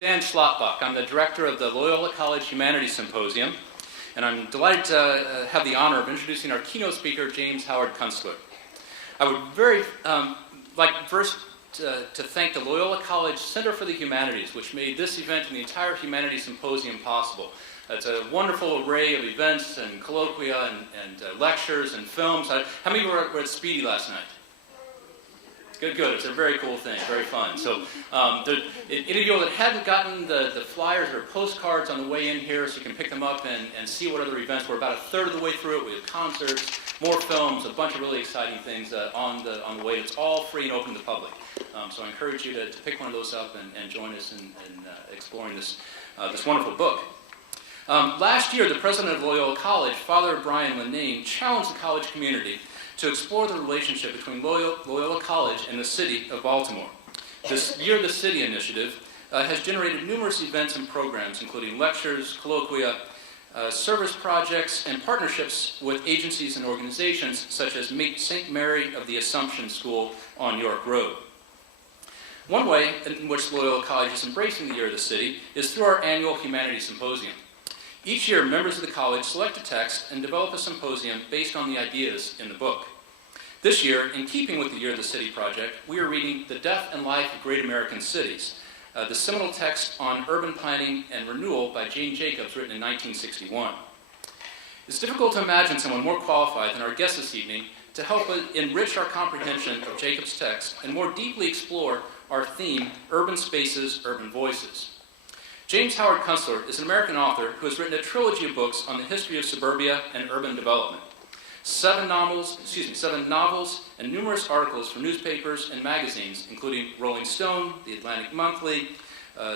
Dan Schlappbach. I'm the director of the Loyola College Humanities Symposium, and I'm delighted to have the honor of introducing our keynote speaker, James Howard Kunstler. I would very like first to thank the Loyola College Center for the Humanities, which made this event and the entire Humanities Symposium possible. It's a wonderful array of events and colloquia and lectures and films. How many were at Speedy last night? Good. It's a very cool thing, very fun. So, any of you that haven't gotten the flyers or postcards on the way in here, so you can pick them up and see what other events. We're about a third of the way through it. We have concerts, more films, a bunch of really exciting things on the way. It's all free and open to the public. So I encourage you to pick one of those up and join us in exploring this wonderful book. Last year, the president of Loyola College, Father Brian Linane, challenged the college community to explore the relationship between Loyola College and the city of Baltimore. This Year the City initiative has generated numerous events and programs, including lectures, colloquia, service projects, and partnerships with agencies and organizations such as St. Mary of the Assumption School on York Road. One way in which Loyola College is embracing the Year of the City is through our annual Humanities Symposium. Each year, members of the college select a text and develop a symposium based on the ideas in the book. This year, in keeping with the Year of the City project, we are reading The Death and Life of Great American Cities, the seminal text on urban planning and renewal by Jane Jacobs, written in 1961. It's difficult to imagine someone more qualified than our guest this evening to help enrich our comprehension of Jacobs' text and more deeply explore our theme, Urban Spaces, Urban Voices. James Howard Kunstler is an American author who has written a trilogy of books on the history of suburbia and urban development. Seven novels, and numerous articles for newspapers and magazines, including Rolling Stone, The Atlantic Monthly,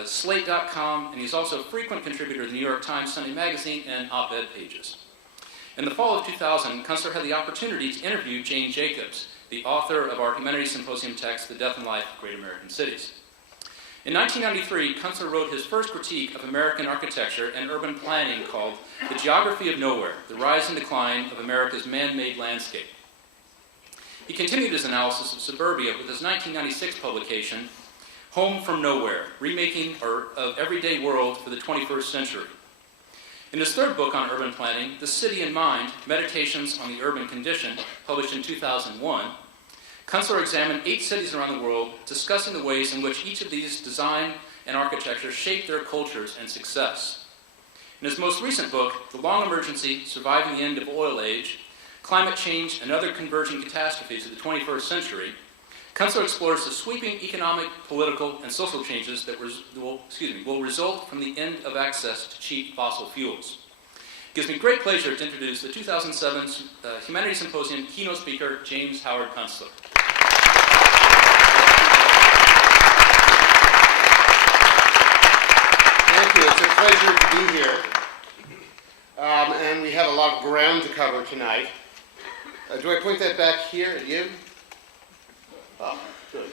Slate.com, and he's also a frequent contributor to the New York Times Sunday Magazine and op-ed pages. In the fall of 2000, Kunstler had the opportunity to interview Jane Jacobs, the author of our Humanities Symposium text, The Death and Life of Great American Cities. In 1993, Kunstler wrote his first critique of American architecture and urban planning called The Geography of Nowhere, The Rise and Decline of America's Man-Made Landscape. He continued his analysis of suburbia with his 1996 publication, Home from Nowhere, Remaking of Everyday World for the 21st Century. In his third book on urban planning, The City in Mind, Meditations on the Urban Condition, published in 2001, Kunstler examined 8 cities around the world, discussing the ways in which each of these design and architecture shape their cultures and success. In his most recent book, The Long Emergency, Surviving the End of Oil Age, Climate Change and Other Converging Catastrophes of the 21st Century, Kunstler explores the sweeping economic, political, and social changes that will result from the end of access to cheap fossil fuels. It gives me great pleasure to introduce the 2007 Humanities Symposium keynote speaker, James Howard Kunstler. Thank you. It's a pleasure to be here. And we have a lot of ground to cover tonight. Do I point that back here at you? Oh, good.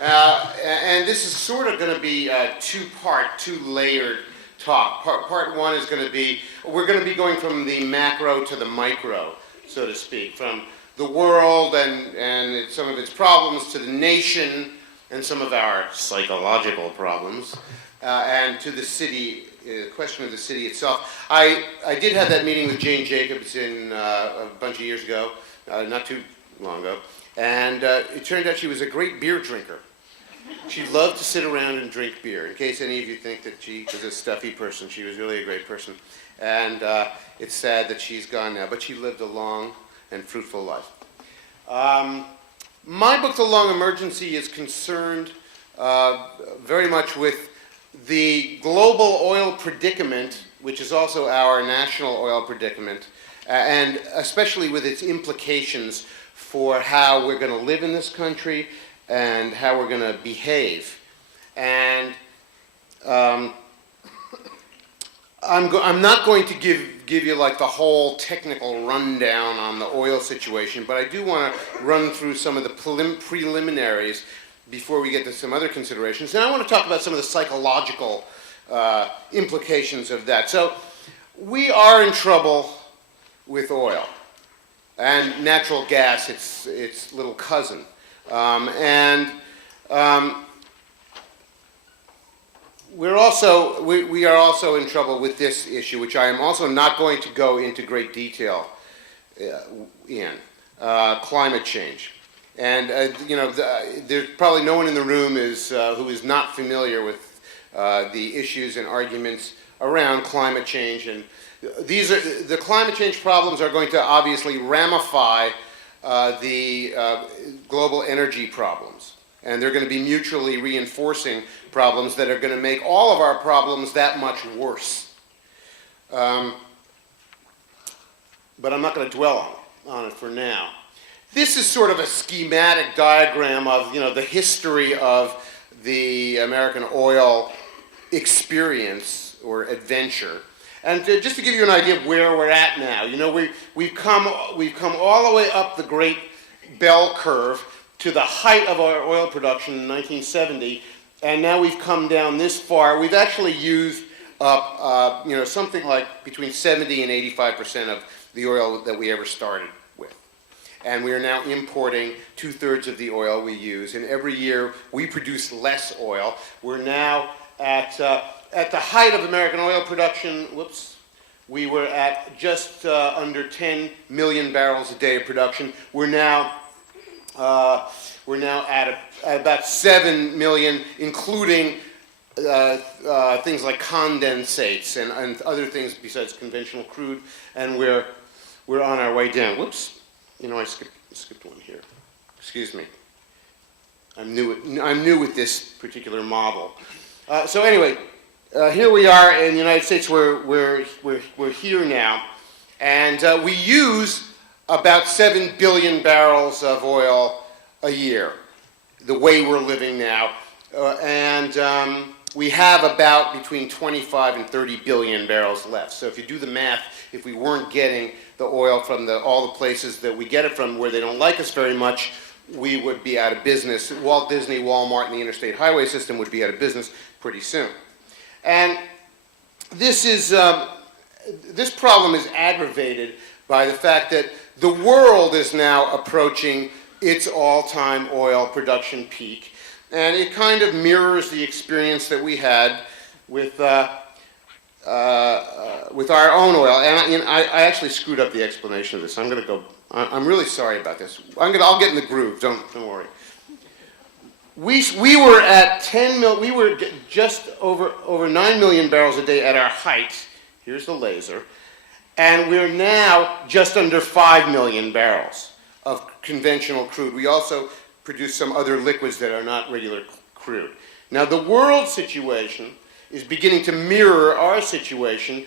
And this is sort of going to be a two-layered talk. Part one is going to be, we're going to be going from the macro to the micro, so to speak, from the world and some of its problems to the nation and some of our psychological problems, and to the city, the question of the city itself. I did have that meeting with Jane Jacobs a bunch of years ago, not too long ago, and it turned out she was a great beer drinker. She loved to sit around and drink beer. In case any of you think that she was a stuffy person, she was really a great person. And it's sad that she's gone now, but she lived a long and fruitful life. My book, The Long Emergency, is concerned very much with the global oil predicament, which is also our national oil predicament, and especially with its implications for how we're going to live in this country and how we're going to behave. And I'm not going to give you like the whole technical rundown on the oil situation, but I do want to run through some of the preliminaries before we get to some other considerations. And I want to talk about some of the psychological implications of that. So we are in trouble with oil and natural gas, its little cousin. we are also in trouble with this issue, which I am also not going to go into great detail in, climate change. And there's probably no one in the room who is not familiar with the issues and arguments around climate change. And the climate change problems are going to obviously ramify the global energy problems. And they're going to be mutually reinforcing problems that are going to make all of our problems that much worse. But I'm not going to dwell on it for now. This is sort of a schematic diagram of the history of the American oil experience or adventure. And just to give you an idea of where we're at now, we've come all the way up the great bell curve to the height of our oil production in 1970, and now we've come down this far. We've actually used up, something like between 70 and 85% of the oil that we ever started with. And we are now importing 2/3 of the oil we use, and every year we produce less oil. We're now at the height of American oil production, we were at just under 10 million barrels a day of production. We're now at about 7 million, including things like condensates and other things besides conventional crude, and we're on our way down. I skipped one here. Excuse me. I'm new with this particular model. So anyway, here we are in the United States. We're here now, and we use about 7 billion barrels of oil a year, the way we're living now, and we have about between 25 and 30 billion barrels left. So if you do the math, if we weren't getting the oil from all the places that we get it from where they don't like us very much, we would be out of business. Walt Disney, Walmart, and the interstate highway system would be out of business pretty soon. And this problem is aggravated by the fact that the world is now approaching its all-time oil production peak, and it kind of mirrors the experience that we had with our own oil. And I actually screwed up the explanation of this. I'm really sorry about this. I'll get in the groove. Don't worry. We were at 10 mil. We were just over 9 million barrels a day at our height. Here's the laser, and we're now just under 5 million barrels of conventional crude. We also produce some other liquids that are not regular crude. Now the world situation is beginning to mirror our situation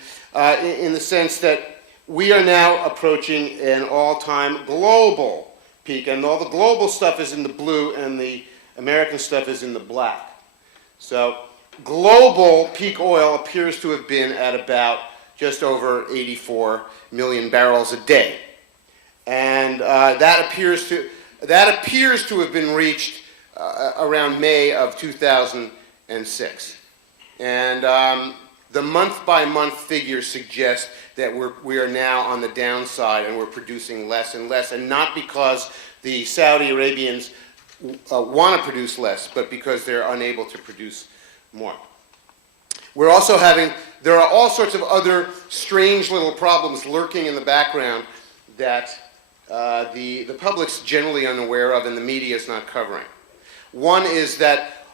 in the sense that we are now approaching an all-time global peak, and all the global stuff is in the blue and the American stuff is in the black. So global peak oil appears to have been at about just over 84 million barrels a day. And that appears to have been reached around May of 2006. And the month-by-month figures suggest that we are now on the downside and we're producing less and less, and not because the Saudi Arabians want to produce less, but because they're unable to produce more. We're also there are all sorts of other strange little problems lurking in the background that the public's generally unaware of and the media is not covering. One is that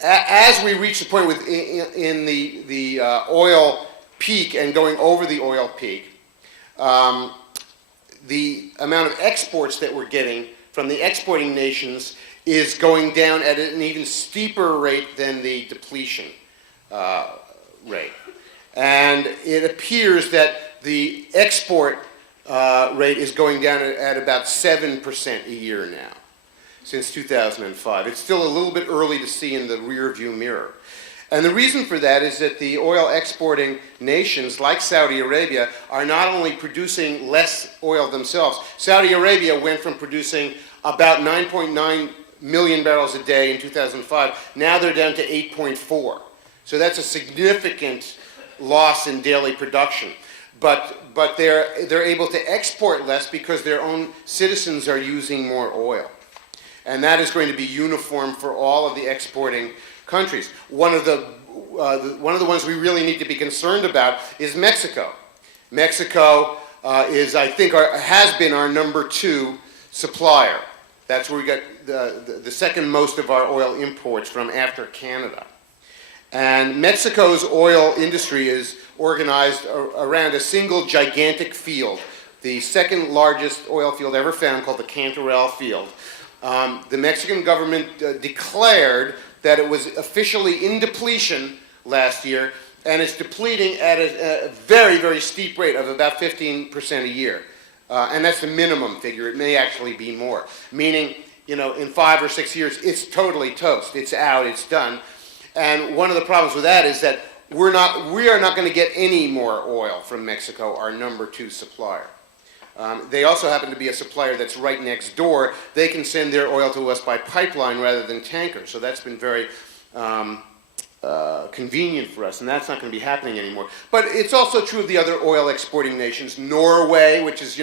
as we reach the point in the oil peak and going over the oil peak, the amount of exports that we're getting from the exporting nations is going down at an even steeper rate than the depletion rate. And it appears that the export rate is going down at about 7% a year now, since 2005. It's still a little bit early to see in the rear view mirror. And the reason for that is that the oil exporting nations, like Saudi Arabia, are not only producing less oil themselves. Saudi Arabia went from producing about 9.9 million barrels a day in 2005. Now they're down to 8.4. So that's a significant loss in daily production. But they're able to export less because their own citizens are using more oil. And that is going to be uniform for all of the exporting countries. One of the one of the ones we really need to be concerned about is Mexico. Mexico is, I think, has been our number 2 supplier. That's where we get the second most of our oil imports from after Canada. And Mexico's oil industry is organized around a single gigantic field, the second largest oil field ever found, called the Cantarell Field. The Mexican government declared that it was officially in depletion last year, and it's depleting at a very, very steep rate of about 15% a year. And that's the minimum figure. It may actually be more. Meaning, in 5 or 6 years, it's totally toast. It's out, it's done. And one of the problems with that is that we are not going to get any more oil from Mexico, our number 2 supplier. They also happen to be a supplier that's right next door. They can send their oil to us by pipeline rather than tanker. So that's been very convenient for us, and that's not going to be happening anymore. But it's also true of the other oil exporting nations. Norway, which has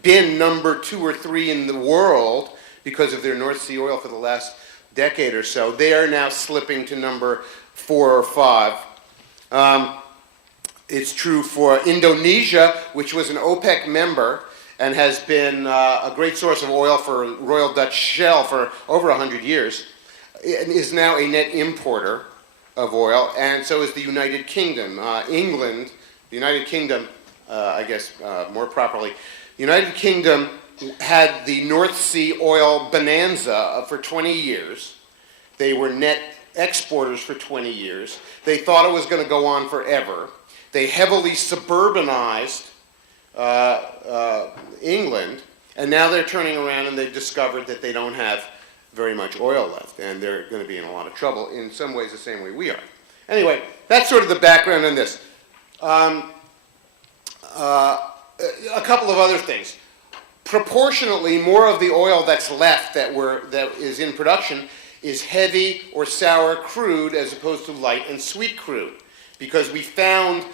been number 2 or 3 in the world because of their North Sea oil for the last decade or so, they are now slipping to number 4 or 5. It's true for Indonesia, which was an OPEC member and has been a great source of oil for Royal Dutch Shell for over 100 years, and is now a net importer of oil, and so is the United Kingdom. England, the United Kingdom, I guess more properly, the United Kingdom had the North Sea oil bonanza for 20 years. They were net exporters for 20 years. They thought it was going to go on forever. They heavily suburbanized England, and now they're turning around and they've discovered that they don't have very much oil left, and they're going to be in a lot of trouble, in some ways the same way we are. Anyway, that's sort of the background on this. A couple of other things. Proportionately, more of the oil that's left that is in production is heavy or sour crude as opposed to light and sweet crude, because we found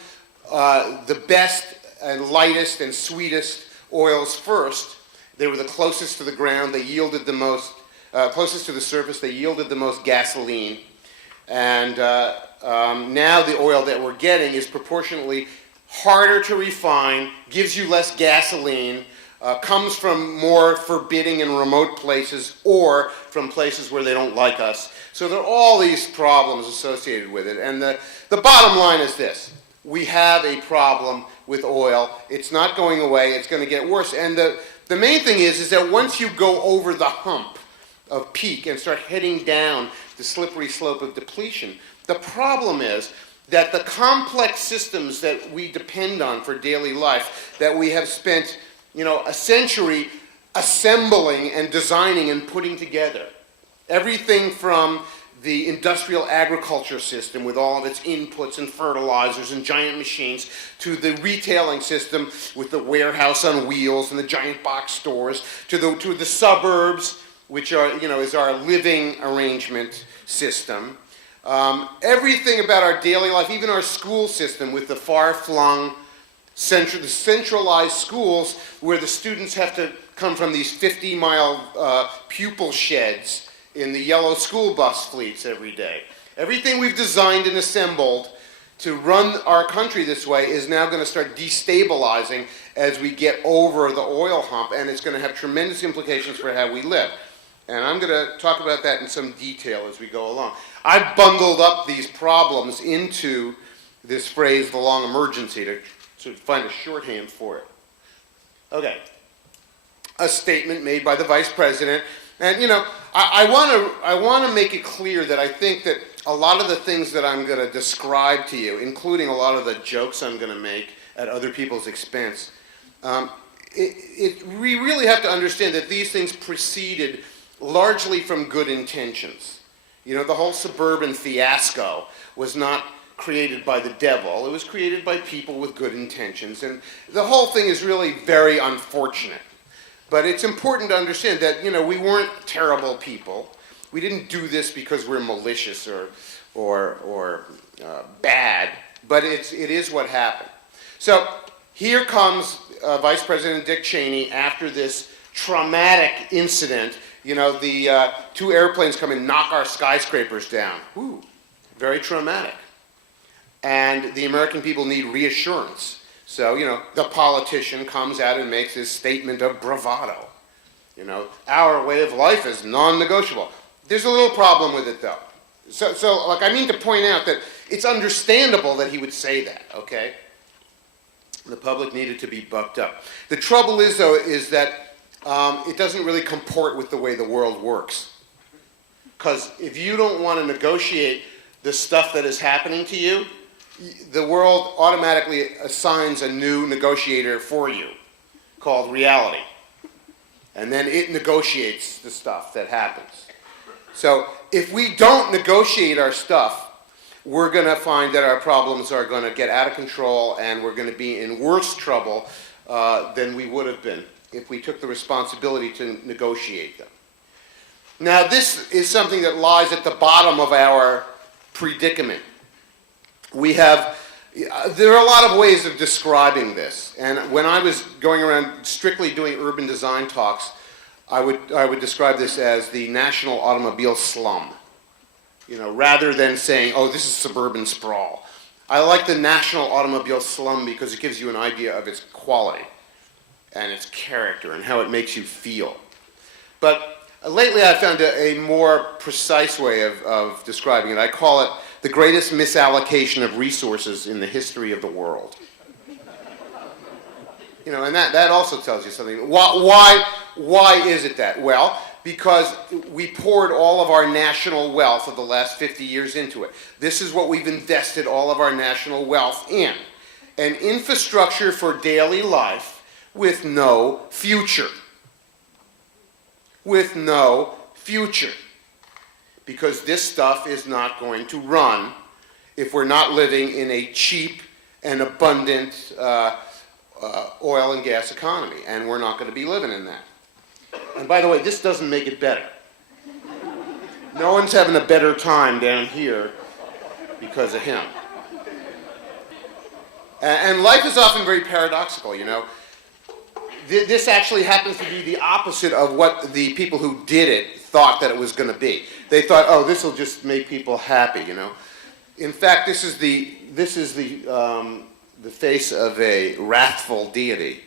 the best and lightest and sweetest oils first. They were the closest to the ground. They yielded the most, closest to the surface. They yielded the most gasoline. And now the oil that we're getting is proportionately harder to refine, gives you less gasoline, comes from more forbidding and remote places or from places where they don't like us. So there are all these problems associated with it. And the bottom line is this. We have a problem with oil. It's not going away. It's going to get worse. And the main thing is that once you go over the hump of peak and start heading down the slippery slope of depletion, the problem is that the complex systems that we depend on for daily life, that we have spent a century assembling and designing and putting together, everything from the industrial agriculture system with all of its inputs and fertilizers and giant machines, to the retailing system with the warehouse on wheels and the giant box stores, to the suburbs, which are, is our living arrangement system. Everything about our daily life, even our school system with the far-flung, centralized schools where the students have to come from these 50-mile pupil sheds in the yellow school bus fleets every day. Everything we've designed and assembled to run our country this way is now going to start destabilizing as we get over the oil hump, and it's going to have tremendous implications for how we live. And I'm going to talk about that in some detail as we go along. I bundled up these problems into this phrase, the long emergency, to sort of find a shorthand for it. Okay. A statement made by the Vice President. And, I want to make it clear that I think that a lot of the things that I'm going to describe to you, including a lot of the jokes I'm going to make at other people's expense, we really have to understand that these things proceeded largely from good intentions. The whole suburban fiasco was not created by the devil. It was created by people with good intentions. And the whole thing is really very unfortunate. But it's important to understand that, we weren't terrible people. We didn't do this because we're malicious or bad, but it is what happened. So here comes Vice President Dick Cheney after this traumatic incident. The 2 airplanes come and knock our skyscrapers down. Whew, very traumatic. and the American people need reassurance. So, the politician comes out and makes his statement of bravado. Our way of life is non-negotiable. There's a little problem with it, though. So, I mean to point out that it's understandable that he would say that, okay? The public needed to be bucked up. The trouble is, though, is that it doesn't really comport with the way the world works. Because if you don't want to negotiate the stuff that is happening to you, the world automatically assigns a new negotiator for you called reality. And then it negotiates the stuff that happens. So if we don't negotiate our stuff, we're going to find that our problems are going to get out of control, and we're going to be in worse trouble than we would have been if we took the responsibility to negotiate them. Now, this is something that lies at the bottom of our predicament. There are a lot of ways of describing this, and when I was going around strictly doing urban design talks, I would describe this as the national automobile slum. Rather than saying, oh, this is suburban sprawl. I like the national automobile slum because it gives you an idea of its quality and its character and how it makes you feel. But lately I found a more precise way of describing it. I call it the greatest misallocation of resources in the history of the world. And that also tells you something. Why is it that? Well, because we poured all of our national wealth of the last 50 years into it. This is what we've invested all of our national wealth in. An infrastructure for daily life with no future. With no future. Because this stuff is not going to run if we're not living in a cheap and abundant oil and gas economy. And we're not going to be living in that. And by the way, this doesn't make it better. No one's having a better time down here because of him. And life is often very paradoxical, This actually happens to be the opposite of what the people who did it thought that it was going to be. They thought, oh, this will just make people happy, In fact, this is the face of a wrathful deity,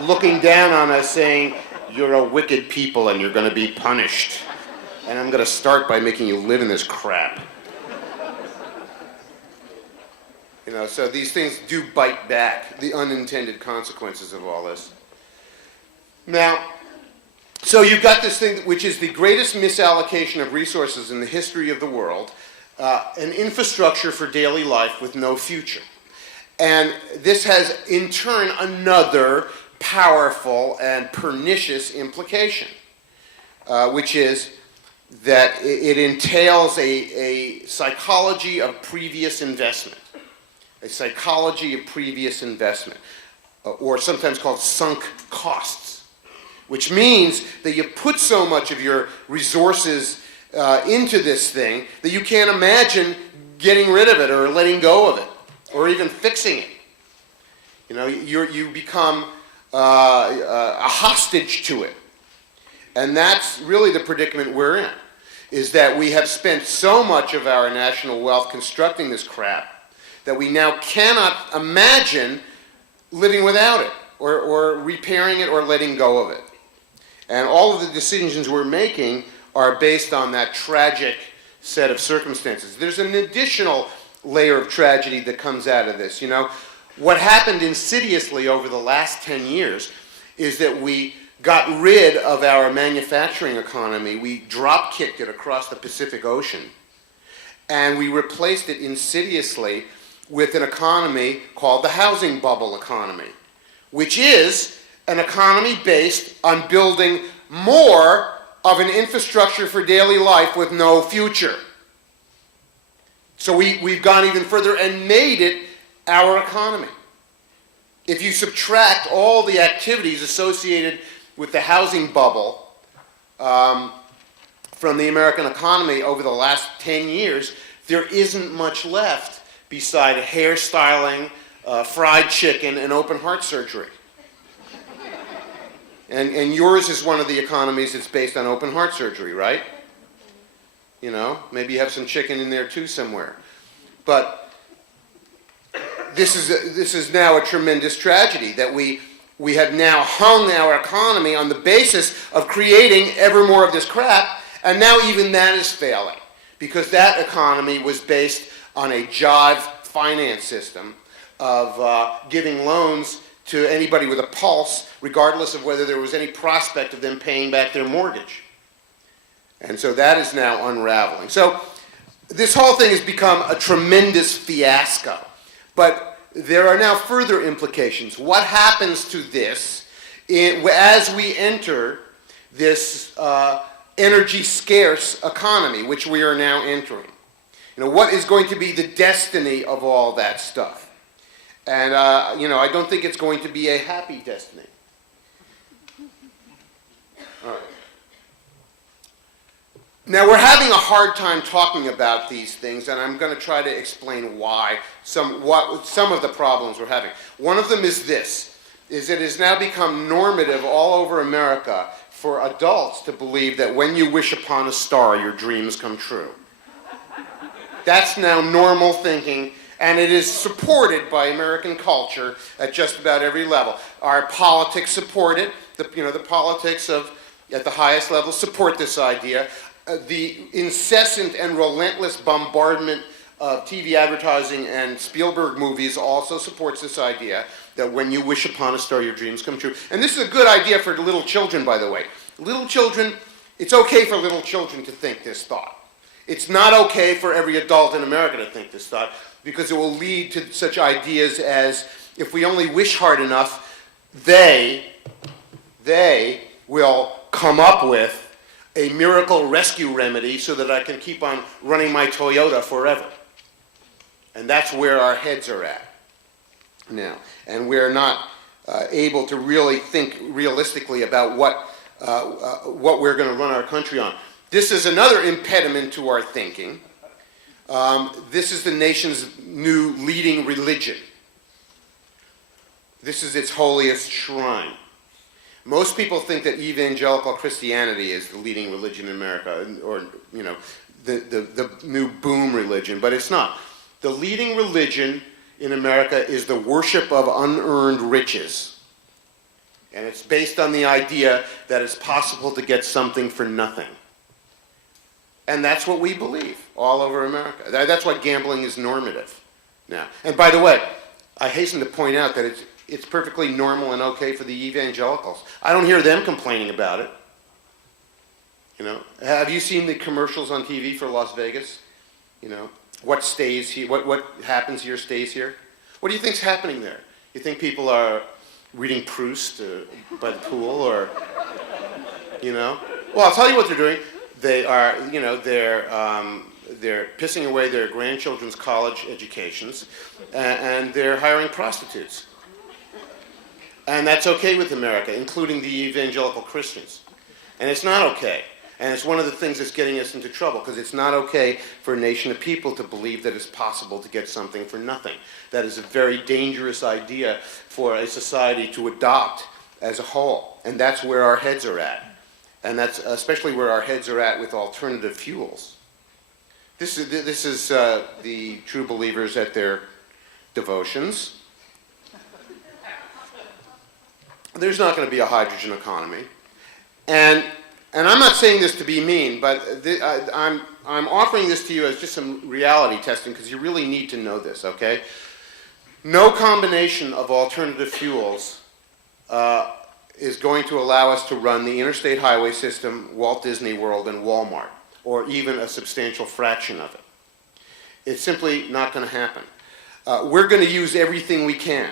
looking down on us saying, you're a wicked people and you're going to be punished. And I'm going to start by making you live in this crap. So these things do bite back, the unintended consequences of all this. Now, so you've got this thing which is the greatest misallocation of resources in the history of the world, an infrastructure for daily life with no future. And this has, in turn, another powerful and pernicious implication, which is that it entails a psychology of previous investment. A psychology of previous investment, or sometimes called sunk costs, which means that you put so much of your resources into this thing that you can't imagine getting rid of it or letting go of it or even fixing it. You become a hostage to it. And that's really the predicament we're in, is that we have spent so much of our national wealth constructing this crap that we now cannot imagine living without it, or repairing it, or letting go of it. And all of the decisions we're making are based on that tragic set of circumstances. There's an additional layer of tragedy that comes out of this. What happened insidiously over the last 10 years is that we got rid of our manufacturing economy. We drop-kicked it across the Pacific Ocean, and we replaced it insidiously with an economy called the housing bubble economy, which is an economy based on building more of an infrastructure for daily life with no future. So we've gone even further and made it our economy. If you subtract all the activities associated with the housing bubble from the American economy over the last 10 years, there isn't much left beside hairstyling, fried chicken, and open heart surgery. And yours is one of the economies that's based on open heart surgery, right? Maybe you have some chicken in there too somewhere. But this is now a tremendous tragedy that we have now hung our economy on the basis of creating ever more of this crap, and now even that is failing, because that economy was based on a jive finance system of giving loans to anybody with a pulse, regardless of whether there was any prospect of them paying back their mortgage. And so that is now unraveling. So this whole thing has become a tremendous fiasco. But there are now further implications. What happens to this as we enter this energy-scarce economy, which we are now entering? You know, what is going to be the destiny of all that stuff? And, I don't think it's going to be a happy destiny. All right. Now, we're having a hard time talking about these things, and I'm going to try to explain why, some of the problems we're having. One of them is this, is it has now become normative all over America for adults to believe that when you wish upon a star, your dreams come true. That's now normal thinking, and it is supported by American culture at just about every level. Our politics support it. The politics at the highest level support this idea. The incessant and relentless bombardment of TV advertising and Spielberg movies also supports this idea that when you wish upon a star, your dreams come true. And this is a good idea for little children, by the way. Little children, it's okay for little children to think this thought. It's not okay for every adult in America to think this thought, because it will lead to such ideas as, if we only wish hard enough, they will come up with a miracle rescue remedy so that I can keep on running my Toyota forever. And that's where our heads are at now. And we're not able to really think realistically about what we're going to run our country on. This is another impediment to our thinking. This is the nation's new leading religion. This is its holiest shrine. Most people think that evangelical Christianity is the leading religion in America, or the new boom religion, but it's not. The leading religion in America is the worship of unearned riches. And it's based on the idea that it's possible to get something for nothing. And that's what we believe all over America. That's why gambling is normative now. And by the way, I hasten to point out that it's perfectly normal and okay for the evangelicals. I don't hear them complaining about it. Have you seen the commercials on TV for Las Vegas? What stays here? What happens here stays here. What do you think's happening there? You think people are reading Proust by the pool, or Well, I'll tell you what they're doing. They are, they're pissing away their grandchildren's college educations, and they're hiring prostitutes. And that's okay with America, including the evangelical Christians. And it's not okay. And it's one of the things that's getting us into trouble, because it's not okay for a nation of people to believe that it's possible to get something for nothing. That is a very dangerous idea for a society to adopt as a whole. And that's where our heads are at. And that's especially where our heads are at with alternative fuels. This is the true believers at their devotions. There's not going to be a hydrogen economy. And I'm not saying this to be mean, but I'm offering this to you as just some reality testing, because you really need to know this, okay? No combination of alternative fuels is going to allow us to run the interstate highway system, Walt Disney World, and Walmart, or even a substantial fraction of it. It's simply not going to happen. We're going to use everything we can.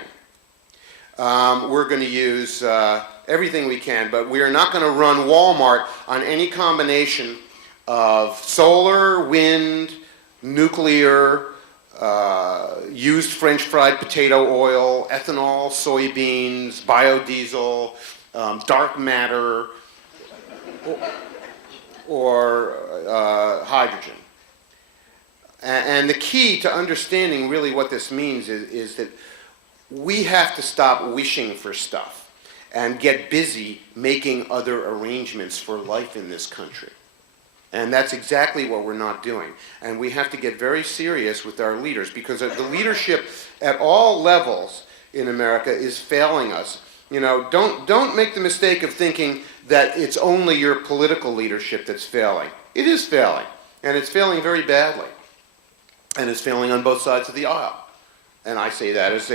We're going to use everything we can, but we are not going to run Walmart on any combination of solar, wind, nuclear, used French fried potato oil, ethanol, soybeans, biodiesel, dark matter, or hydrogen. And the key to understanding really what this means is that we have to stop wishing for stuff and get busy making other arrangements for life in this country. And that's exactly what we're not doing. And we have to get very serious with our leaders, because the leadership at all levels in America is failing us. You know, don't make the mistake of thinking that it's only your political leadership that's failing. It is failing, and it's failing very badly. And it's failing on both sides of the aisle. And I say that as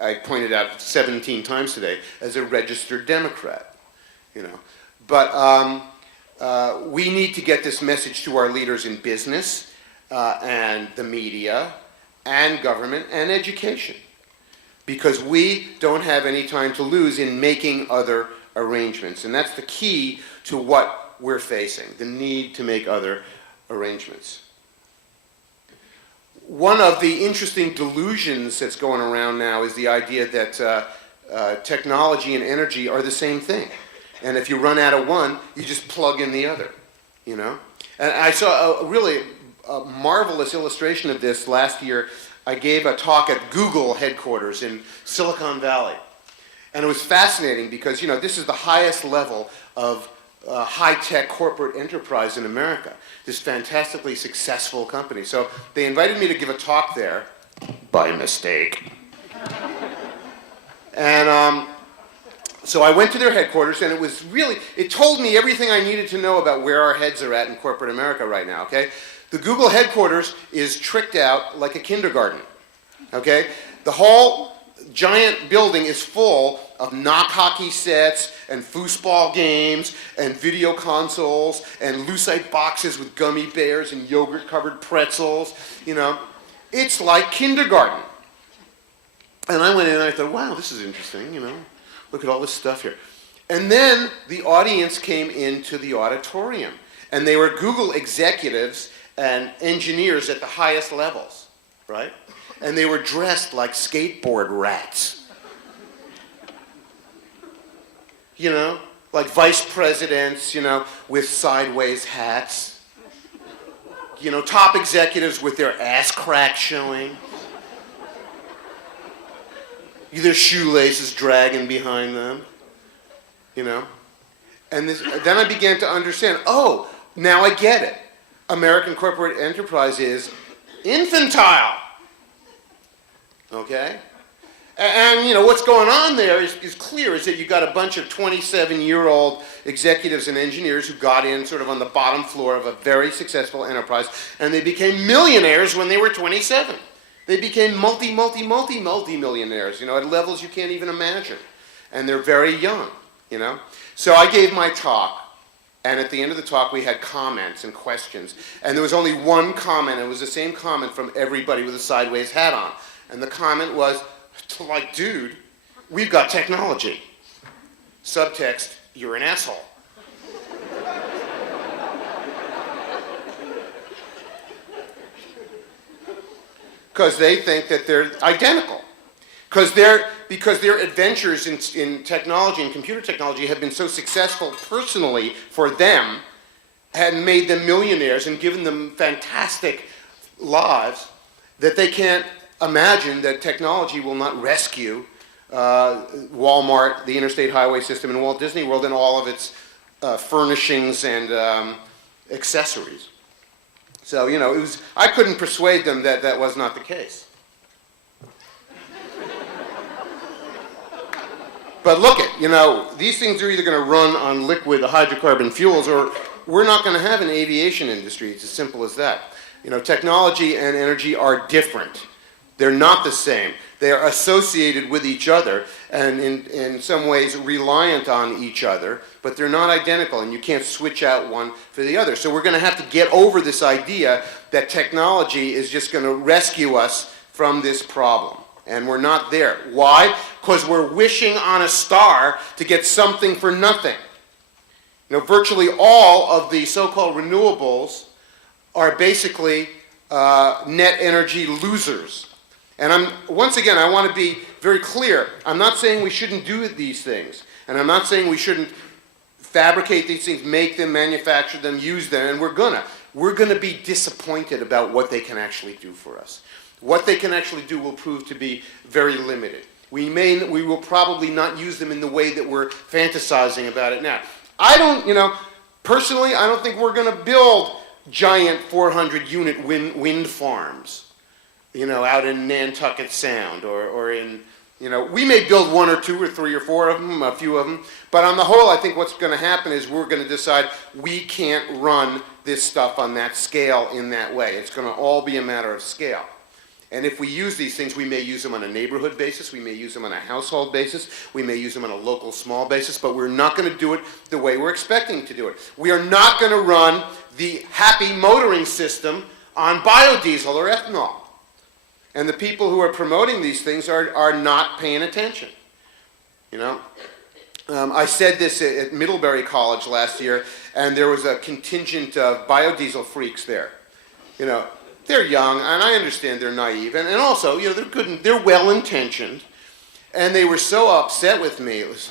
I pointed out 17 times today, as a registered Democrat, you know. But we need to get this message to our leaders in business and the media and government and education, because we don't have any time to lose in making other arrangements. And that's the key to what we're facing, the need to make other arrangements. One of the interesting delusions that's going around now is the idea that technology and energy are the same thing. And if you run out of one, you just plug in the other, you know? And I saw a really marvelous illustration of this last year. I gave a talk at Google headquarters in Silicon Valley. And it was fascinating because, you know, this is the highest level of high-tech corporate enterprise in America, this fantastically successful company. So they invited me to give a talk there, by mistake. And so I went to their headquarters, and it told me everything I needed to know about where our heads are at in corporate America right now, okay? The Google headquarters is tricked out like a kindergarten, okay? The whole giant building is full of knock hockey sets and foosball games and video consoles and lucite boxes with gummy bears and yogurt-covered pretzels, you know. It's like kindergarten. And I went in and I thought, wow, this is interesting, you know. Look at all this stuff here. And then the audience came into the auditorium, and they were Google executives and engineers at the highest levels, right? And they were dressed like skateboard rats. You know, like vice presidents, you know, with sideways hats. You know, top executives with their ass crack showing. Their shoelaces dragging behind them, you know. And then I began to understand, oh, now I get it. American corporate enterprise is infantile, okay? And you know, what's going on there is clear, is that you've got a bunch of 27-year-old executives and engineers who got in sort of on the bottom floor of a very successful enterprise, and they became millionaires when they were 27. They became multi-millionaires, you know, at levels you can't even imagine. And they're very young, you know. So I gave my talk, and at the end of the talk we had comments and questions. And there was only one comment, and it was the same comment from everybody with a sideways hat on. And the comment was, like, dude, we've got technology. Subtext, you're an asshole. Because they think that they're identical. Because their adventures in technology and computer technology have been so successful personally for them, and made them millionaires and given them fantastic lives, that they can't imagine that technology will not rescue Walmart, the interstate highway system, and Walt Disney World, and all of its furnishings and accessories. So, you know, I couldn't persuade them that that was not the case. But look it, you know, these things are either going to run on liquid hydrocarbon fuels, or we're not going to have an aviation industry. It's as simple as that. You know, technology and energy are different. They're not the same. They are associated with each other and in some ways reliant on each other, but they're not identical, and you can't switch out one for the other. So we're going to have to get over this idea that technology is just going to rescue us from this problem. And we're not there. Why? Because we're wishing on a star to get something for nothing. You know, virtually all of the so-called renewables are basically net energy losers. And once again, I want to be very clear. I'm not saying we shouldn't do these things. And I'm not saying we shouldn't fabricate these things, make them, manufacture them, use them, and we're gonna be disappointed about what they can actually do for us. What they can actually do will prove to be very limited. We will probably not use them in the way that we're fantasizing about it now. I don't, you know, Personally, I don't think we're going to build giant 400-unit wind farms, out in Nantucket Sound or in, we may build one or two or three or four of them, a few of them, but on the whole, I think what's going to happen is we're going to decide we can't run this stuff on that scale in that way. It's going to all be a matter of scale. And if we use these things, we may use them on a neighborhood basis, we may use them on a household basis, we may use them on a local small basis, but we're not going to do it the way we're expecting to do it. We are not going to run the happy motoring system on biodiesel or ethanol. And the people who are promoting these things are not paying attention. I said this at Middlebury College last year, and there was a contingent of biodiesel freaks there. They're young, and I understand they're naive, and also, they're good, and they're well-intentioned, and they were so upset with me. It was,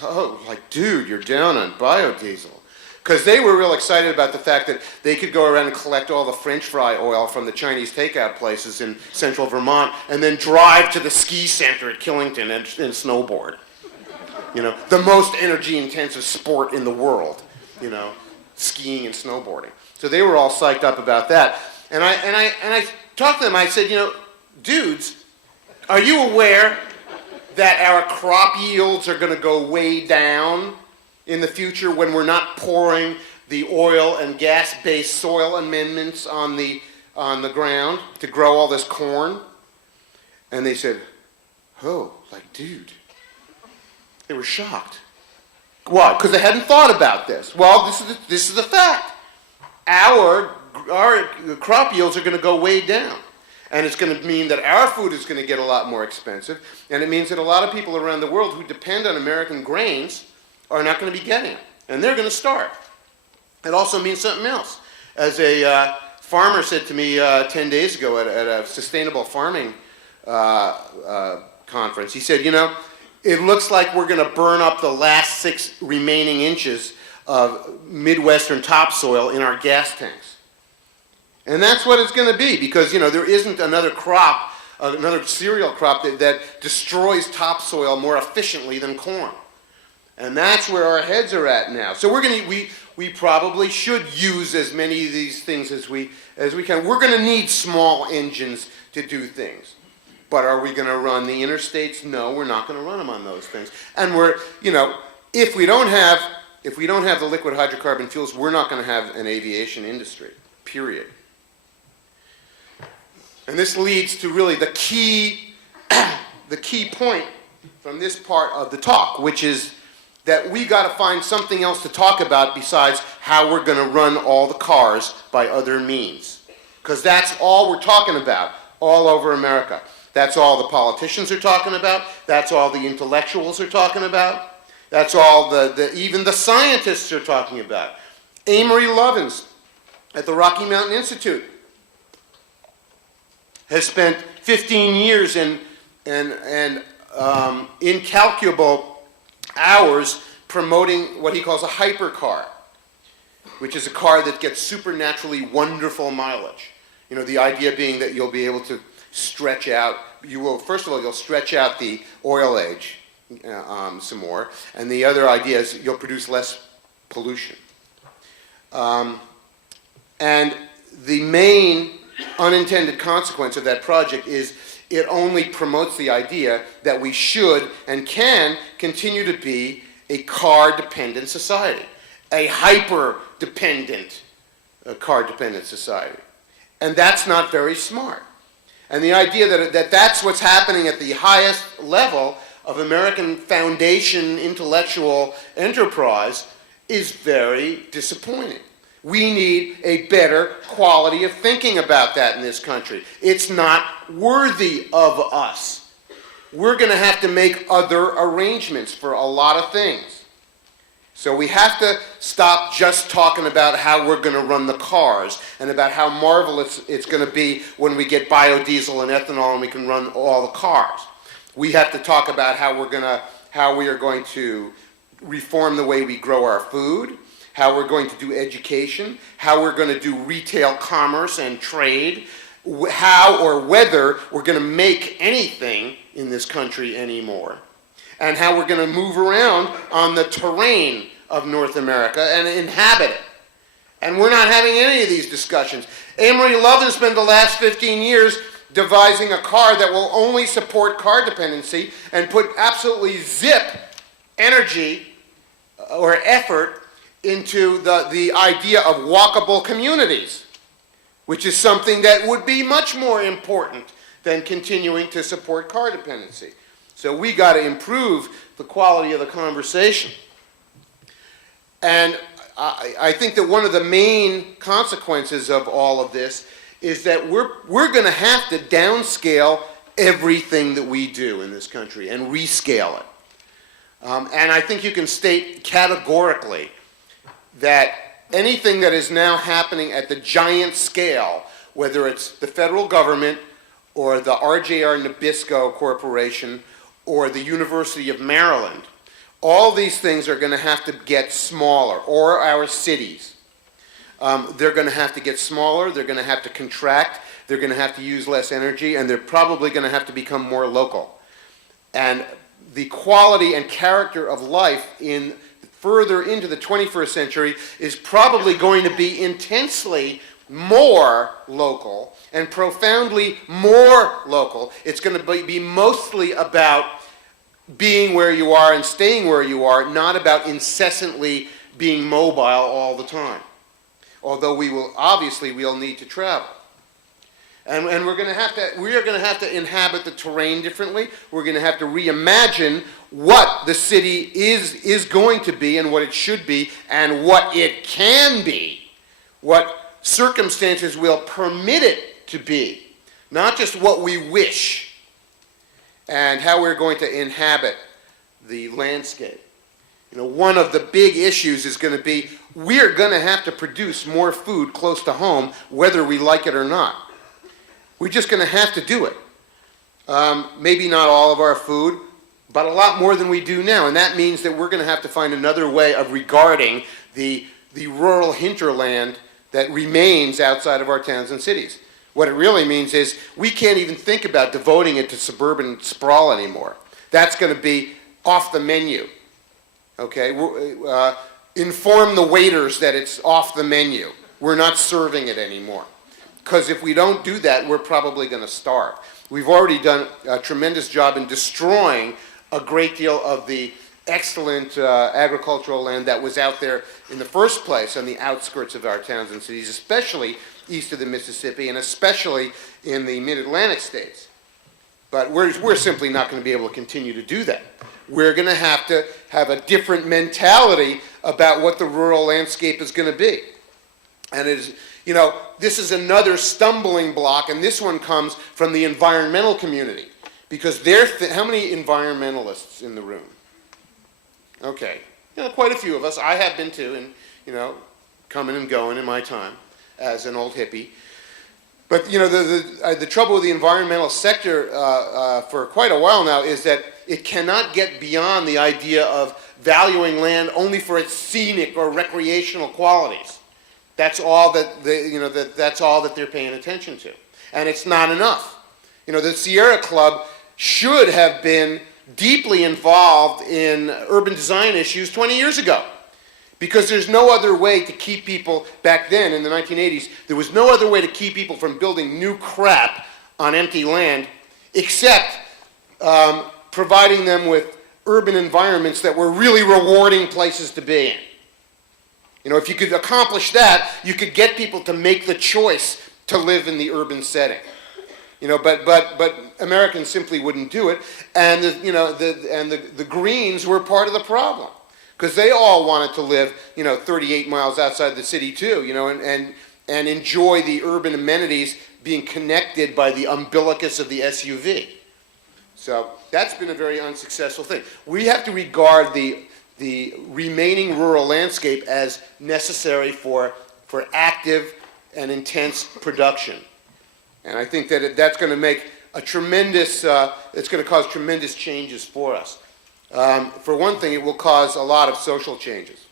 dude, you're down on biodiesel. Because they were real excited about the fact that they could go around and collect all the French fry oil from the Chinese takeout places in central Vermont, and then drive to the ski center at Killington and snowboard. The most energy-intensive sport in the world, skiing and snowboarding. So they were all psyched up about that. And I talked to them, I said, dudes, are you aware that our crop yields are going to go way down in the future when we're not pouring the oil and gas-based soil amendments on the ground to grow all this corn? And they said, dude. They were shocked. Why? Because they hadn't thought about this. Well, this is a fact. Our crop yields are going to go way down. And it's going to mean that our food is going to get a lot more expensive. And it means that a lot of people around the world who depend on American grains are not going to be getting it. And they're going to starve. It also means something else. As a farmer said to me 10 days ago at a sustainable farming conference, he said, it looks like we're going to burn up the last 6 remaining inches of Midwestern topsoil in our gas tanks. And that's what it's going to be, because there isn't another crop, another cereal crop that destroys topsoil more efficiently than corn. And that's where our heads are at now. So we probably should use as many of these things as we can. We're going to need small engines to do things. But are we going to run the interstates? No, we're not going to run them on those things. And if we don't have the liquid hydrocarbon fuels, we're not going to have an aviation industry, period. And this leads to really the key point from this part of the talk, which is that we got to find something else to talk about besides how we're going to run all the cars by other means. Because that's all we're talking about all over America. That's all the politicians are talking about. That's all the intellectuals are talking about. That's all even the scientists are talking about. Amory Lovins at the Rocky Mountain Institute has spent 15 years and incalculable hours promoting what he calls a hypercar, which is a car that gets supernaturally wonderful mileage. The idea being that you'll be able to stretch out, first of all, you'll stretch out the oil age some more, and the other idea is you'll produce less pollution. And the main unintended consequence of that project is it only promotes the idea that we should and can continue to be a car-dependent society, a hyper-dependent car-dependent society. And that's not very smart. And the idea that that's what's happening at the highest level of American foundation intellectual enterprise is very disappointing. We need a better quality of thinking about that in this country. It's not worthy of us. We're going to have to make other arrangements for a lot of things. So we have to stop just talking about how we're going to run the cars and about how marvelous it's going to be when we get biodiesel and ethanol and we can run all the cars. We have to talk about how we are going to reform the way we grow our food, how we're going to do education, how we're going to do retail commerce and trade, how or whether we're going to make anything in this country anymore, and how we're going to move around on the terrain of North America and inhabit it. And we're not having any of these discussions. Amory Lovin spent the last 15 years devising a car that will only support car dependency and put absolutely zip energy or effort into the idea of walkable communities, which is something that would be much more important than continuing to support car dependency. So we got to improve the quality of the conversation. And I think that one of the main consequences of all of this is that we're going to have to downscale everything that we do in this country and rescale it. And I think you can state categorically that anything that is now happening at the giant scale, whether it's the federal government or the RJR Nabisco Corporation or the University of Maryland, all these things are going to have to get smaller, or our cities. They're going to have to get smaller, they're going to have to contract, they're going to have to use less energy, and they're probably going to have to become more local. And the quality and character of life further into the 21st century is probably going to be intensely more local and profoundly more local. It's going to be mostly about being where you are and staying where you are, not about incessantly being mobile all the time. Although we'll need to travel. And we are going to have to inhabit the terrain differently. We're going to have to reimagine what the city is going to be and what it should be and what it can be, what circumstances will permit it to be, not just what we wish, and how we're going to inhabit the landscape. One of the big issues is going to be we're going to have to produce more food close to home, whether we like it or not. We're just going to have to do it. Maybe not all of our food, but a lot more than we do now. And that means that we're going to have to find another way of regarding the rural hinterland that remains outside of our towns and cities. What it really means is we can't even think about devoting it to suburban sprawl anymore. That's going to be off the menu. Okay? Inform the waiters that it's off the menu. We're not serving it anymore. Because if we don't do that, we're probably going to starve. We've already done a tremendous job in destroying a great deal of the excellent agricultural land that was out there in the first place on the outskirts of our towns and cities, especially east of the Mississippi and especially in the mid-Atlantic states. But we're simply not going to be able to continue to do that. We're going to have a different mentality about what the rural landscape is going to be. And it is, this is another stumbling block, and this one comes from the environmental community. Because how many environmentalists in the room? Okay, quite a few of us. I have been too, and, coming and going in my time as an old hippie. But, the trouble with the environmental sector for quite a while now is that it cannot get beyond the idea of valuing land only for its scenic or recreational qualities. That's all that that's all that they're paying attention to, and it's not enough. The Sierra Club should have been deeply involved in urban design issues 20 years ago, because there's no other way to keep people back then in the 1980s. There was no other way to keep people from building new crap on empty land, except providing them with urban environments that were really rewarding places to be in. If you could accomplish that, you could get people to make the choice to live in the urban setting. But Americans simply wouldn't do it, and the Greens were part of the problem, because they all wanted to live 38 miles outside the city too, and enjoy the urban amenities being connected by the umbilicus of the SUV. So that's been a very unsuccessful thing. We have to regard the remaining rural landscape as necessary for active and intense production. And I think that that's going to make a tremendous, it's going to cause tremendous changes for us. For one thing, it will cause a lot of social changes.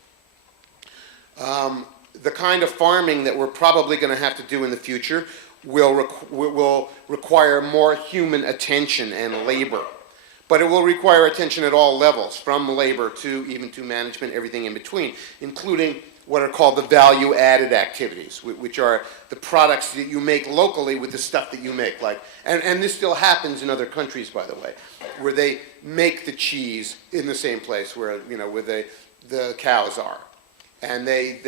The kind of farming that we're probably going to have to do in the future will require more human attention and labor. But it will require attention at all levels, from labor to even to management, everything in between, including what are called the value-added activities, which are the products that you make locally with the stuff that you make. Like, and this still happens in other countries, by the way, where they make the cheese in the same place where, you know, where the cows are. And they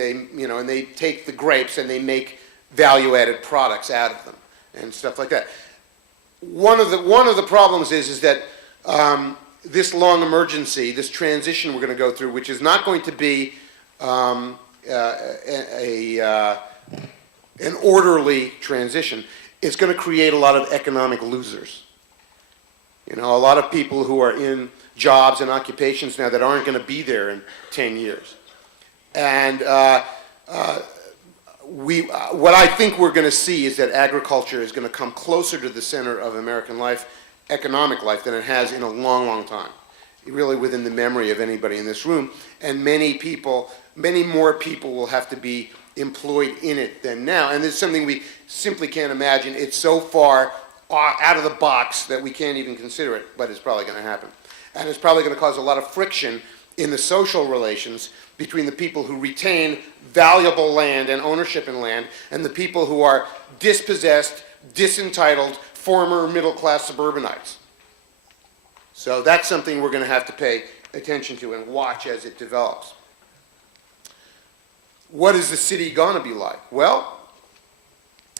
take the grapes and they make value-added products out of them and stuff like that. One of the problems is that this long emergency, this transition we're going to go through, which is not going to be an orderly transition, is going to create a lot of economic losers. You know, a lot of people who are in jobs and occupations now that aren't going to be there in 10 years. And what I think we're going to see is that agriculture is going to come closer to the center of American life, economic life, than it has in a long, long time. Really within the memory of anybody in this room. And many more people will have to be employed in it than now. And it's something we simply can't imagine. It's so far out of the box that we can't even consider it, but it's probably going to happen. And it's probably going to cause a lot of friction in the social relations between the people who retain valuable land and ownership in land and the people who are dispossessed, disentitled, former middle-class suburbanites. So that's something we're going to have to pay attention to and watch as it develops. What is the city going to be like? Well,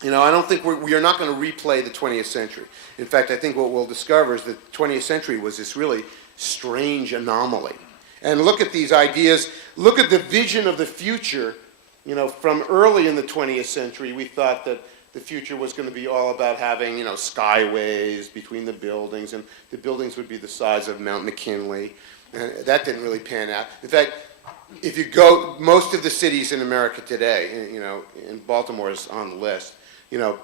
you know, I don't think we are not going to replay the 20th century. In fact, I think what we'll discover is that the 20th century was this really strange anomaly. And look at these ideas, look at the vision of the future. You know, from early in the 20th century, we thought that the future was going to be all about having, you know, skyways between the buildings, and the buildings would be the size of Mount McKinley. And that didn't really pan out. In fact, if you go, most of the cities in America today, you know, and Baltimore is on the list, you know,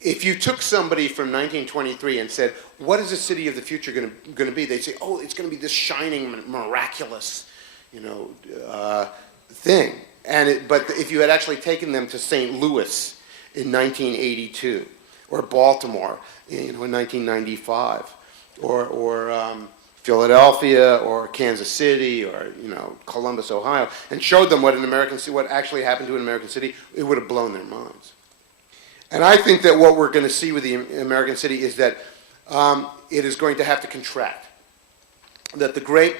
if you took somebody from 1923 and said, what is the city of the future going to be? They'd say, oh, it's going to be this shining, miraculous, you know, thing. But if you had actually taken them to St. Louis in 1982, or Baltimore, you know, in 1995, or Philadelphia, or Kansas City, or, you know, Columbus, Ohio, and showed them what actually happened to an American city, it would have blown their minds. And I think that what we're going to see with the American city is that it is going to have to contract. That the great,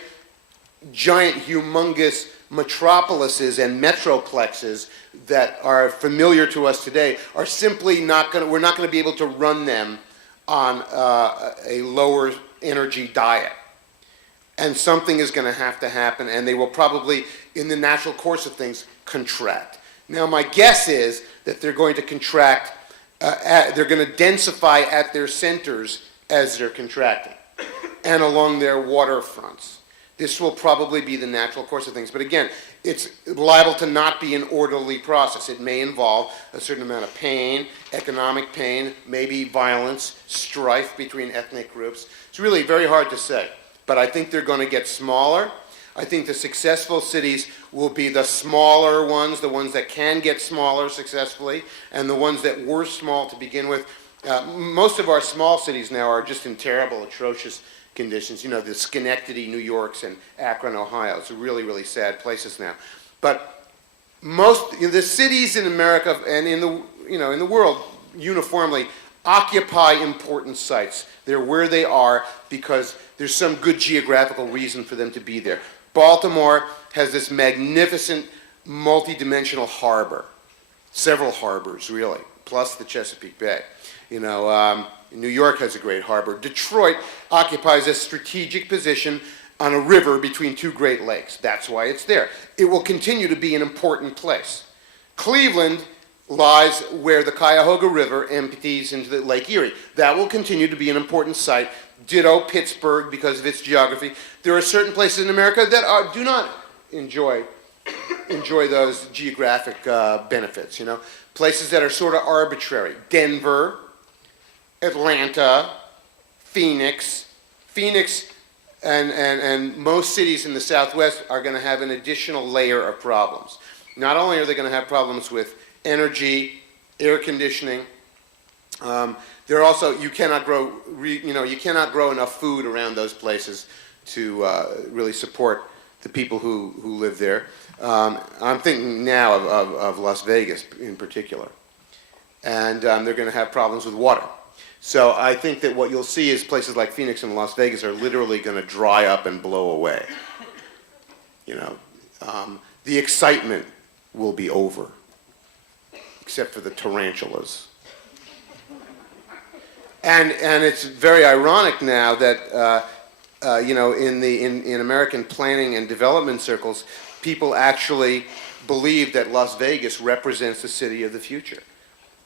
giant, humongous metropolises and metroplexes that are familiar to us today are simply we're not going to be able to run them on a lower energy diet. And something is going to have to happen, and they will probably, in the natural course of things, contract. Now, my guess is that they're going to contract, they're going to densify at their centers as they're contracting, and along their waterfronts. This will probably be the natural course of things. But again, it's liable to not be an orderly process. It may involve a certain amount of pain, economic pain, maybe violence, strife between ethnic groups. It's really very hard to say. But I think they're going to get smaller. I think the successful cities will be the smaller ones, the ones that can get smaller successfully, and the ones that were small to begin with. Most of our small cities now are just in terrible, atrocious conditions. You know, the Schenectady, New Yorks, and Akron, Ohio. It's really, really sad places now. But the cities in America and in the world uniformly occupy important sites. They're where they are because there's some good geographical reason for them to be there. Baltimore has this magnificent multi-dimensional harbor, several harbors really, plus the Chesapeake Bay. You know, New York has a great harbor. Detroit occupies a strategic position on a river between two Great Lakes. That's why it's there. It will continue to be an important place. Cleveland lies where the Cuyahoga River empties into the Lake Erie. That will continue to be an important site. Ditto Pittsburgh because of its geography. There are certain places in America that do not enjoy those geographic benefits. You know, places that are sort of arbitrary. Denver, Atlanta, Phoenix, and most cities in the Southwest are going to have an additional layer of problems. Not only are they going to have problems with energy, air conditioning. They're also you cannot grow enough food around those places to really support the people who live there. I'm thinking now of Las Vegas in particular. And they're going to have problems with water. So I think that what you'll see is places like Phoenix and Las Vegas are literally going to dry up and blow away. You know, the excitement will be over, except for the tarantulas. And it's very ironic now that you know, in American planning and development circles, people actually believe that Las Vegas represents the city of the future.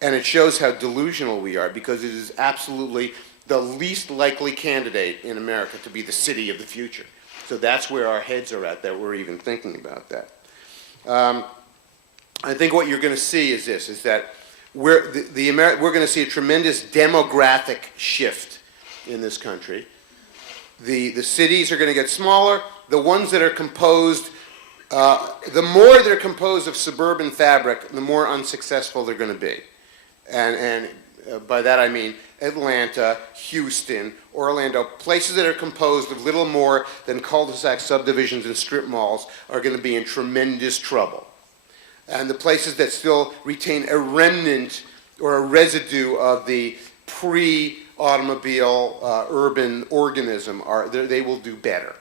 And it shows how delusional we are, because it is absolutely the least likely candidate in America to be the city of the future. So that's where our heads are at, that we're even thinking about that. I think what you're going to see is this, is that we're going to see a tremendous demographic shift in this country. The cities are going to get smaller. The ones that are composed, the more they're composed of suburban fabric, the more unsuccessful they're going to be. And by that I mean Atlanta, Houston, Orlando, places that are composed of little more than cul-de-sac subdivisions and strip malls are going to be in tremendous trouble. And the places that still retain a remnant or a residue of the pre-automobile urban organism, they will do better.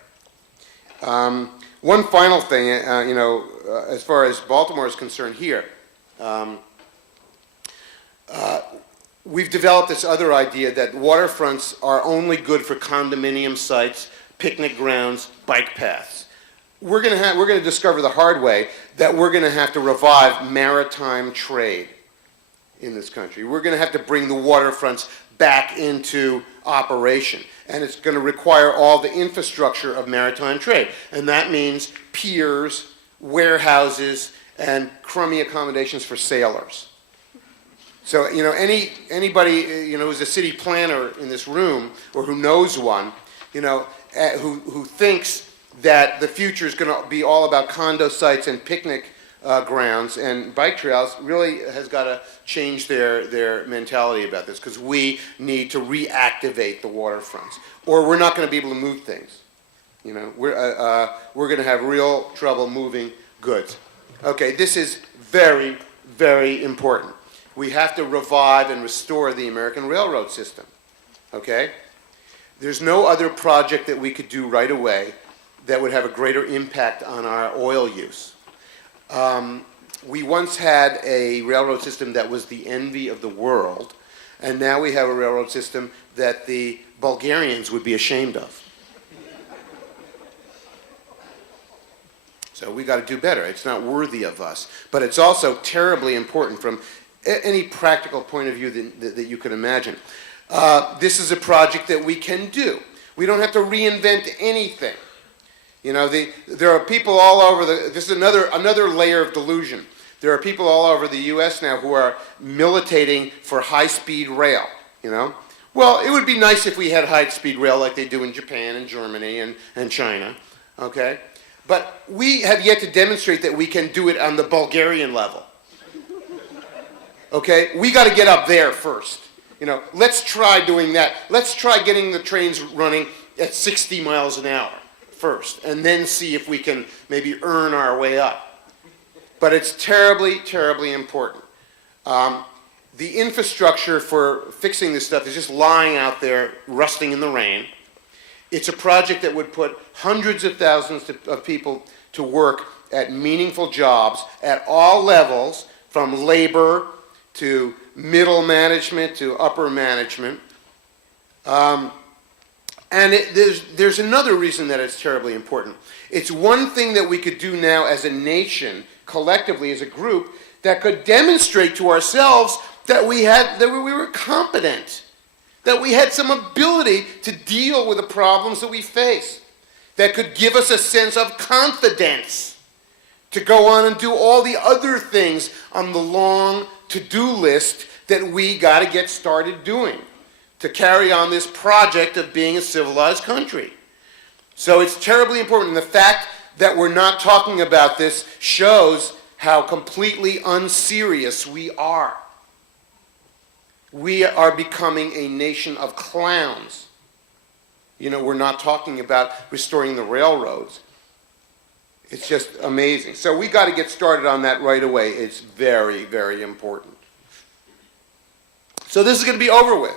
One final thing, you know, as far as Baltimore is concerned here, we've developed this other idea that waterfronts are only good for condominium sites, picnic grounds, bike paths. We're going to discover the hard way that we're going to have to revive maritime trade in this country. We're going to have to bring the waterfronts back into operation, and it's going to require all the infrastructure of maritime trade, and that means piers, warehouses, and crummy accommodations for sailors. So, you know, anybody, you know, who's a city planner in this room, or who knows one, you know, who thinks that the future is going to be all about condo sites and picnic grounds and bike trails, really has got to change their mentality about this, because we need to reactivate the waterfronts, or we're not going to be able to move things. You know, we're going to have real trouble moving goods. Okay, this is very, very important. We have to revive and restore the American railroad system. Okay? There's no other project that we could do right away that would have a greater impact on our oil use. We once had a railroad system that was the envy of the world, and now we have a railroad system that the Bulgarians would be ashamed of. So we got to do better. It's not worthy of us, but it's also terribly important from any practical point of view that you could imagine. This is a project that we can do. We don't have to reinvent anything. You know, there are people all over this is another layer of delusion. There are people all over the U.S. now who are militating for high-speed rail, you know. Well, it would be nice if we had high-speed rail like they do in Japan and Germany and China, okay? But we have yet to demonstrate that we can do it on the Bulgarian level. Okay? We got to get up there first. You know, let's try doing that. Let's try getting the trains running at 60 miles an hour first, and then see if we can maybe earn our way up. But it's terribly, terribly important. The infrastructure for fixing this stuff is just lying out there, rusting in the rain. It's a project that would put hundreds of thousands of people to work at meaningful jobs at all levels, from labor to middle management to upper management. And there's another reason that it's terribly important. It's one thing that we could do now as a nation, collectively as a group, that could demonstrate to ourselves that we were competent, that we had some ability to deal with the problems that we face, that could give us a sense of confidence to go on and do all the other things on the long to-do list that we got to get started doing to carry on this project of being a civilized country. So it's terribly important. And the fact that we're not talking about this shows how completely unserious we are. We are becoming a nation of clowns. You know, we're not talking about restoring the railroads. It's just amazing. So we got to get started on that right away. It's very, very important. So this is going to be over with.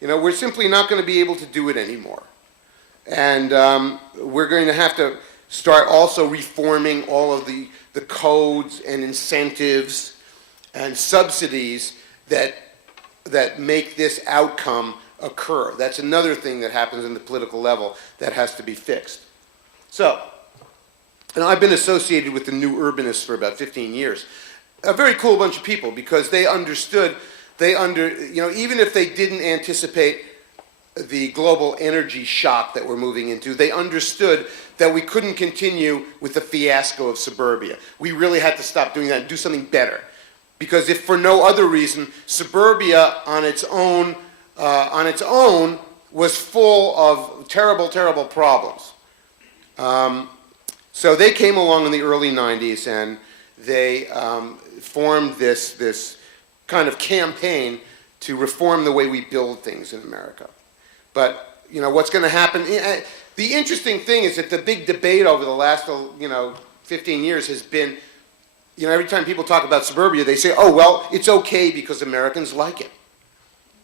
You know, we're simply not going to be able to do it anymore. And we're going to have to start also reforming all of the codes and incentives and subsidies that make this outcome occur. That's another thing that happens in the political level that has to be fixed. So, and I've been associated with the new urbanists for about 15 years. A very cool bunch of people, because they understood, even if they didn't anticipate the global energy shock that we're moving into, they understood that we couldn't continue with the fiasco of suburbia. We really had to stop doing that and do something better. Because if for no other reason, suburbia on its own was full of terrible, terrible problems. So they came along in the early 90s and they formed this kind of campaign to reform the way we build things in America. But, what's going to happen, the interesting thing is that the big debate over the last, 15 years has been, every time people talk about suburbia, they say, oh, well, it's okay because Americans like it.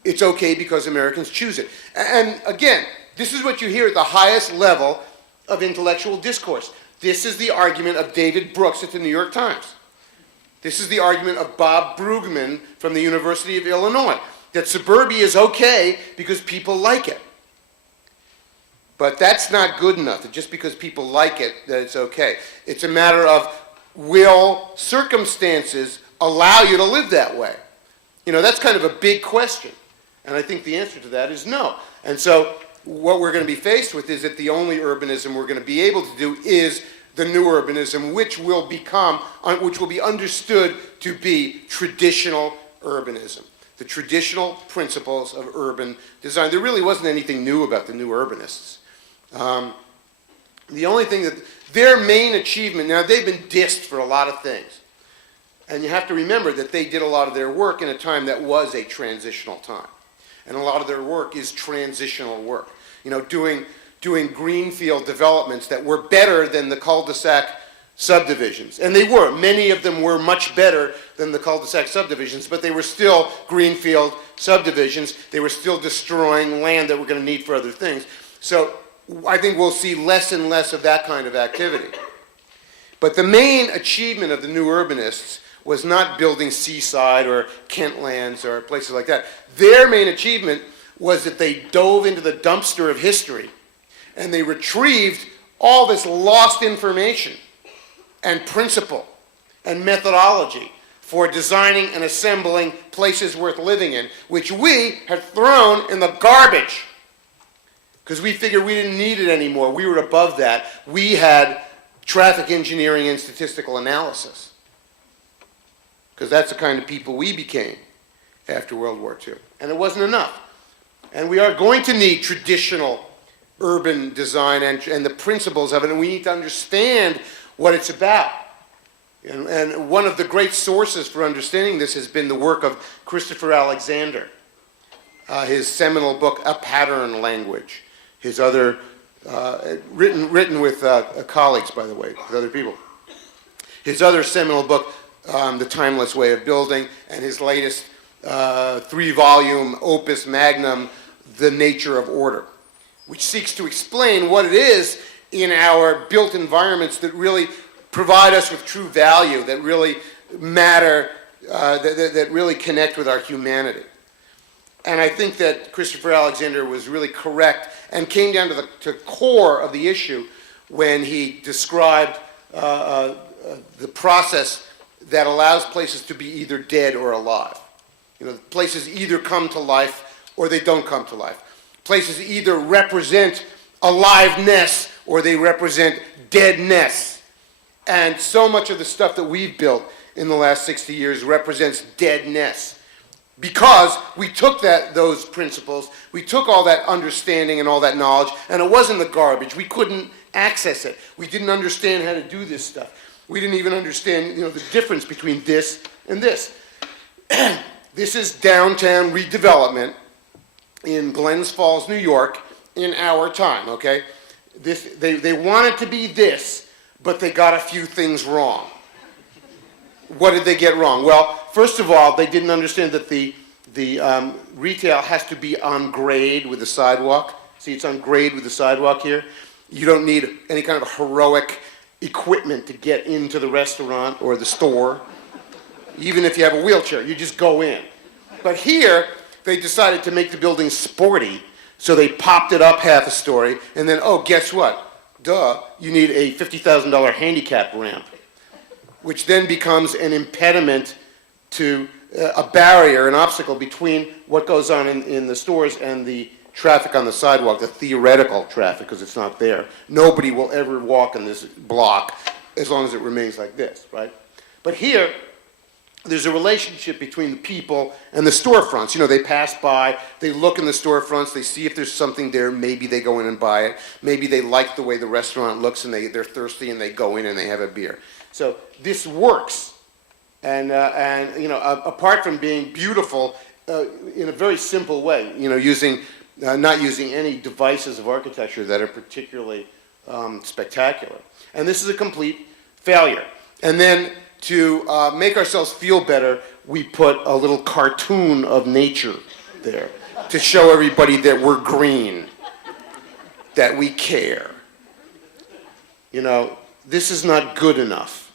It's okay because Americans choose it. And again, this is what you hear at the highest level of intellectual discourse. This is the argument of David Brooks at the New York Times. This is the argument of Bob Brugman from the University of Illinois, that suburbia is okay because people like it. But that's not good enough, just because people like it, that it's okay. It's a matter of, will circumstances allow you to live that way? That's kind of a big question. And I think the answer to that is no. And so what we're going to be faced with is that the only urbanism we're going to be able to do is the new urbanism, which will be understood to be traditional urbanism. The traditional principles of urban design. There really wasn't anything new about the new urbanists. The only thing that, their main achievement, now they've been dissed for a lot of things. And you have to remember that they did a lot of their work in a time that was a transitional time. And a lot of their work is transitional work. Doing greenfield developments that were better than the cul-de-sac subdivisions. And they were. Many of them were much better than the cul-de-sac subdivisions, but they were still greenfield subdivisions. They were still destroying land that we're going to need for other things. So I think we'll see less and less of that kind of activity. But the main achievement of the new urbanists was not building seaside or Kentlands or places like that. Their main achievement was that they dove into the dumpster of history and they retrieved all this lost information and principle and methodology for designing and assembling places worth living in, which we had thrown in the garbage because we figured we didn't need it anymore. We were above that. We had traffic engineering and statistical analysis, because that's the kind of people we became after World War II. And it wasn't enough. And we are going to need traditional urban design and the principles of it, and we need to understand what it's about. And one of the great sources for understanding this has been the work of Christopher Alexander, his seminal book, A Pattern Language, his other, written with colleagues, by the way, with other people. His other seminal book, The Timeless Way of Building, and his latest 3-volume opus magnum, The Nature of Order, which seeks to explain what it is in our built environments that really provide us with true value, that really matter, that really connect with our humanity. And I think that Christopher Alexander was really correct and came down to the core of the issue when he described the process that allows places to be either dead or alive. Places either come to life or they don't come to life. Places either represent aliveness or they represent deadness. And so much of the stuff that we've built in the last 60 years represents deadness. Because we took those principles, we took all that understanding and all that knowledge, and it wasn't the garbage. We couldn't access it. We didn't understand how to do this stuff. We didn't even understand, the difference between this and this. This is downtown redevelopment in Glens Falls, New York, in our time, okay? They want it to be this, but they got a few things wrong. What did they get wrong? Well, first of all, they didn't understand that the retail has to be on grade with the sidewalk. See, it's on grade with the sidewalk here. You don't need any kind of heroic equipment to get into the restaurant or the store. Even if you have a wheelchair, you just go in. But here, they decided to make the building sporty, so they popped it up half a story, and then, oh, guess what? Duh, you need a $50,000 handicap ramp, which then becomes an impediment to a barrier, an obstacle between what goes on in the stores and the traffic on the sidewalk, the theoretical traffic, because it's not there. Nobody will ever walk in this block as long as it remains like this, right? But here, there's a relationship between the people and the storefronts. You know, they pass by, they look in the storefronts, they see if there's something there, maybe they go in and buy it. Maybe they like the way the restaurant looks and they're thirsty and they go in and they have a beer. So this works. And you know, apart from being beautiful in a very simple way, you know, not using any devices of architecture that are particularly spectacular. And this is a complete failure. And then to make ourselves feel better, we put a little cartoon of nature there to show everybody that we're green, that we care. You know, this is not good enough.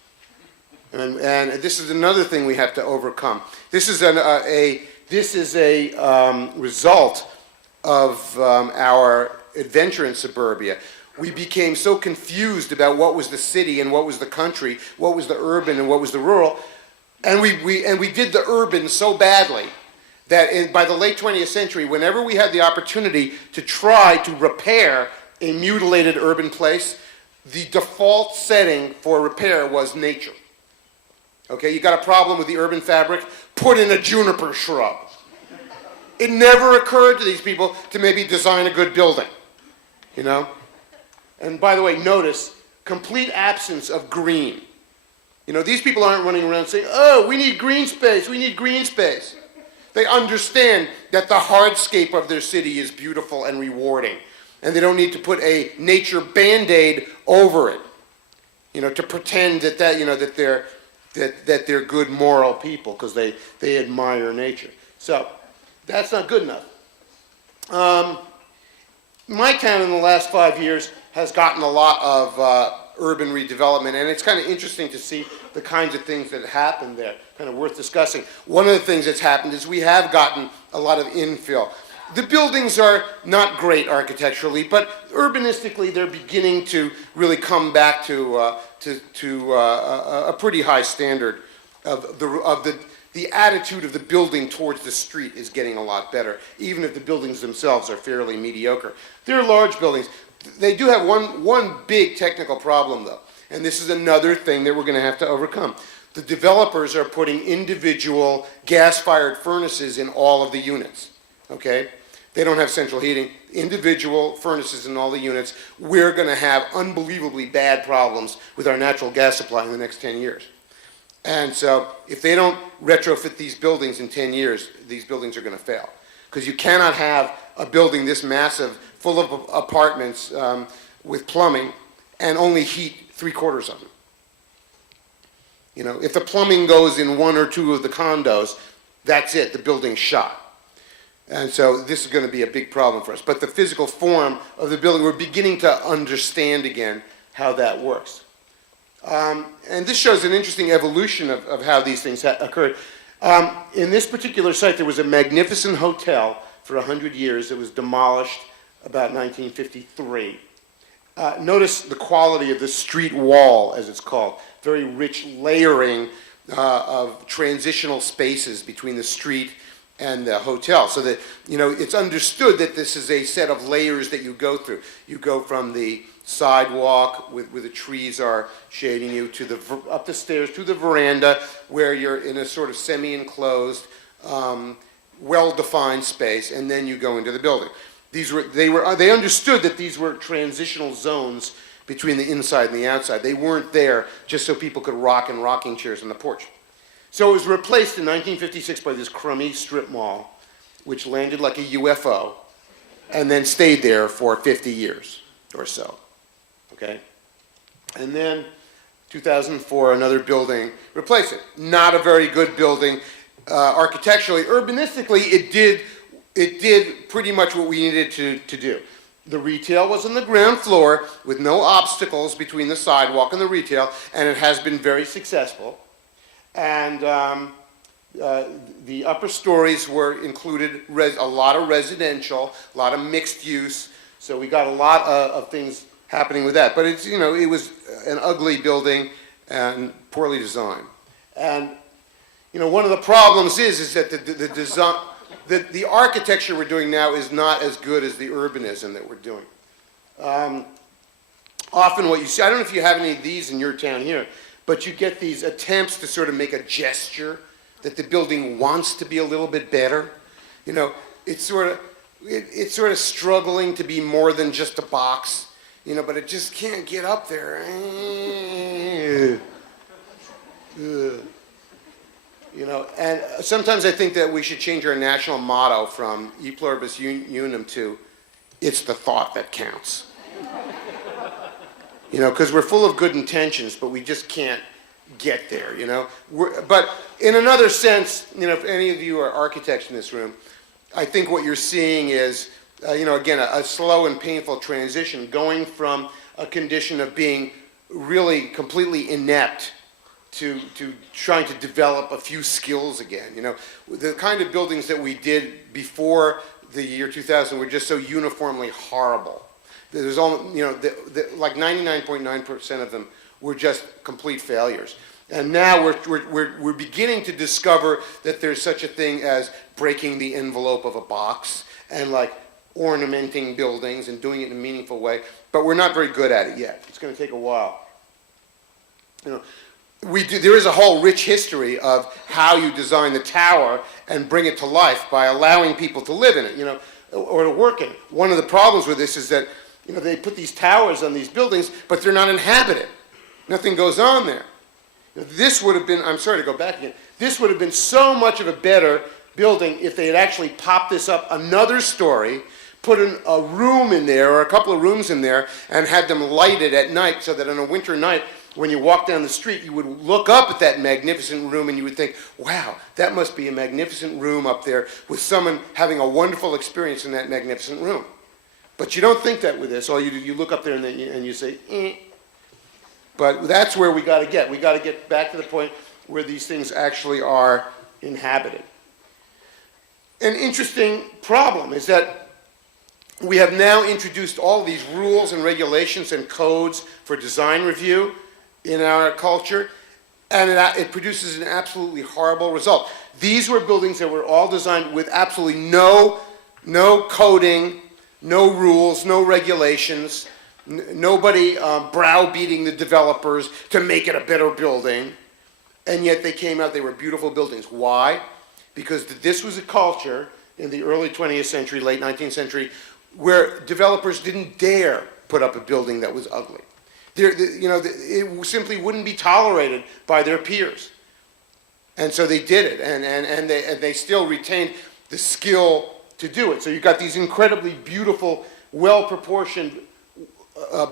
And this is another thing we have to overcome. This is a result of our adventure in suburbia. We became so confused about what was the city and what was the country, what was the urban and what was the rural, and we did the urban so badly that by the late 20th century, whenever we had the opportunity to try to repair a mutilated urban place, the default setting for repair was nature. Okay, you got a problem with the urban fabric, put in a juniper shrub. It never occurred to these people to maybe design a good building, you know? And by the way, notice, complete absence of green. You know, these people aren't running around saying, oh, we need green space, we need green space. They understand that the hardscape of their city is beautiful and rewarding, and they don't need to put a nature Band-Aid over it, you know, to pretend that they're good moral people because they admire nature. So that's not good enough. My town in the last 5 years has gotten a lot of urban redevelopment, and it's kind of interesting to see the kinds of things that happened there, kind of worth discussing. One of the things that's happened is we have gotten a lot of infill. The buildings are not great architecturally, but urbanistically they're beginning to really come back to a pretty high standard of the attitude of the building towards the street is getting a lot better, even if the buildings themselves are fairly mediocre. They're large buildings. They do have one big technical problem, though, and this is another thing that we're going to have to overcome. The developers are putting individual gas-fired furnaces in all of the units, okay? They don't have central heating. Individual furnaces in all the units. We're going to have unbelievably bad problems with our natural gas supply in the next 10 years. And so if they don't retrofit these buildings in 10 years, these buildings are going to fail. Because you cannot have a building this massive, full of apartments with plumbing, and only heat 3/4 of them. You know, if the plumbing goes in 1 or 2 of the condos, that's it, the building's shot. And so this is going to be a big problem for us. But the physical form of the building, we're beginning to understand again how that works. And this shows an interesting evolution of how these things occurred. In this particular site, there was a magnificent hotel for 100 years that was demolished about 1953. Notice the quality of the street wall, as it's called. Very rich layering of transitional spaces between the street and the hotel. So that, you know, it's understood that this is a set of layers that you go through. You go from the sidewalk where the trees are shading you to up the stairs to the veranda where you're in a sort of semi-enclosed, well-defined space, and then you go into the building. They understood that these were transitional zones between the inside and the outside. They weren't there just so people could rock in rocking chairs on the porch. So it was replaced in 1956 by this crummy strip mall, which landed like a UFO, and then stayed there for 50 years or so. Okay? And then 2004, another building replaced it. Not a very good building architecturally. Urbanistically, it did pretty much what we needed to do. The retail was on the ground floor with no obstacles between the sidewalk and the retail, and it has been very successful. And the upper stories included a lot of residential, a lot of mixed use, so we got a lot of things happening with that. But it's, it was an ugly building and poorly designed. And, one of the problems is that the design, the architecture we're doing now is not as good as the urbanism that we're doing. Often what you see, I don't know if you have any of these in your town here, but you get these attempts to sort of make a gesture that the building wants to be a little bit better. It's sort of struggling to be more than just a box. But it just can't get up there. And sometimes I think that we should change our national motto from E pluribus unum to it's the thought that counts. Because we're full of good intentions, but we just can't get there, But in another sense, if any of you are architects in this room, I think what you're seeing is again, a slow and painful transition, going from a condition of being really completely inept to trying to develop a few skills again. The kind of buildings that we did before the year 2000 were just so uniformly horrible. There's all, like 99.9% of them were just complete failures. And now we're beginning to discover that there's such a thing as breaking the envelope of a box and ornamenting buildings and doing it in a meaningful way, but we're not very good at it yet. It's going to take a while. There is a whole rich history of how you design the tower and bring it to life by allowing people to live in it, or to work in it. One of the problems with this is that, they put these towers on these buildings, but they're not inhabited. Nothing goes on there. This would have been, I'm sorry to go back again, this would have been so much of a better building if they had actually popped this up another story, put a room in there or a couple of rooms in there and had them lighted at night so that on a winter night when you walk down the street you would look up at that magnificent room and you would think, wow, that must be a magnificent room up there with someone having a wonderful experience in that magnificent room. But you don't think that with this. All you do, you look up there and you say, eh. But that's where we got to get. We got to get back to the point where these things actually are inhabited. An interesting problem is that we have now introduced all these rules and regulations and codes for design review in our culture, and it produces an absolutely horrible result. These were buildings that were all designed with absolutely no coding, no rules, no regulations, nobody browbeating the developers to make it a better building, and yet they came out, they were beautiful buildings. Why? Because this was a culture in the early 20th century, late 19th century, where developers didn't dare put up a building that was ugly. It simply wouldn't be tolerated by their peers. And so they did it, and they still retained the skill to do it. So you've got these incredibly beautiful, well-proportioned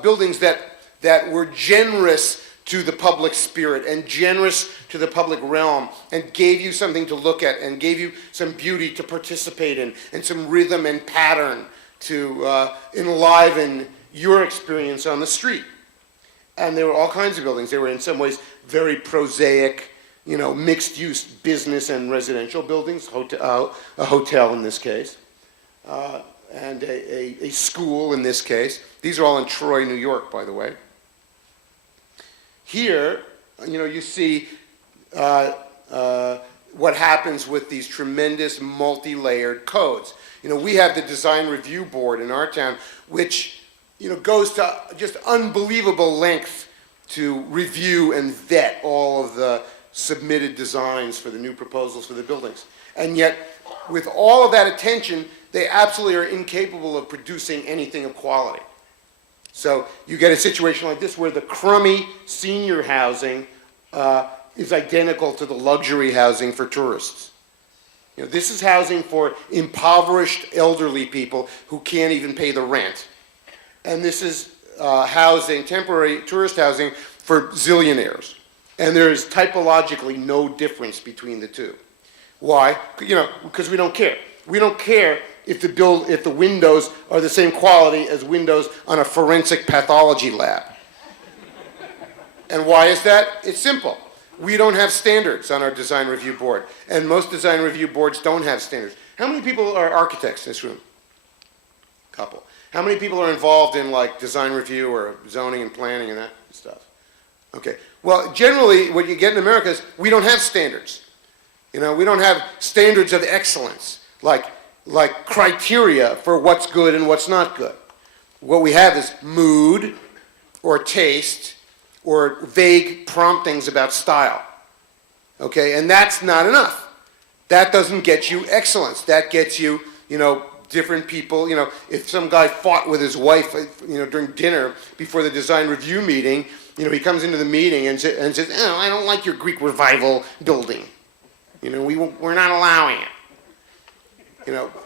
buildings that were generous to the public spirit and generous to the public realm and gave you something to look at and gave you some beauty to participate in and some rhythm and pattern to enliven your experience on the street. And there were all kinds of buildings. They were in some ways very prosaic, mixed-use business and residential buildings, a hotel in this case, and a school in this case. These are all in Troy, New York, by the way. Here, you see what happens with these tremendous multi-layered codes. We have the design review board in our town, which goes to just unbelievable length to review and vet all of the submitted designs for the new proposals for the buildings. And yet, with all of that attention, they absolutely are incapable of producing anything of quality. So you get a situation like this where the crummy senior housing is identical to the luxury housing for tourists. This is housing for impoverished elderly people who can't even pay the rent. And this is housing, temporary tourist housing for zillionaires. And there is typologically no difference between the two. Why? Because we don't care. We don't care if the windows are the same quality as windows on a forensic pathology lab. And why is that? It's simple. We don't have standards on our design review board, and most design review boards don't have standards. How many people are architects in this room? Couple. How many people are involved in like design review or zoning and planning and that stuff? Okay. Well, generally, what you get in America is we don't have standards. We don't have standards of excellence, like criteria for what's good and what's not good. What we have is mood or taste or vague promptings about style. Okay, and that's not enough. That doesn't get you excellence. That gets you, different people. If some guy fought with his wife, during dinner before the design review meeting, he comes into the meeting and says, "Oh, I don't like your Greek revival building. We're not allowing it."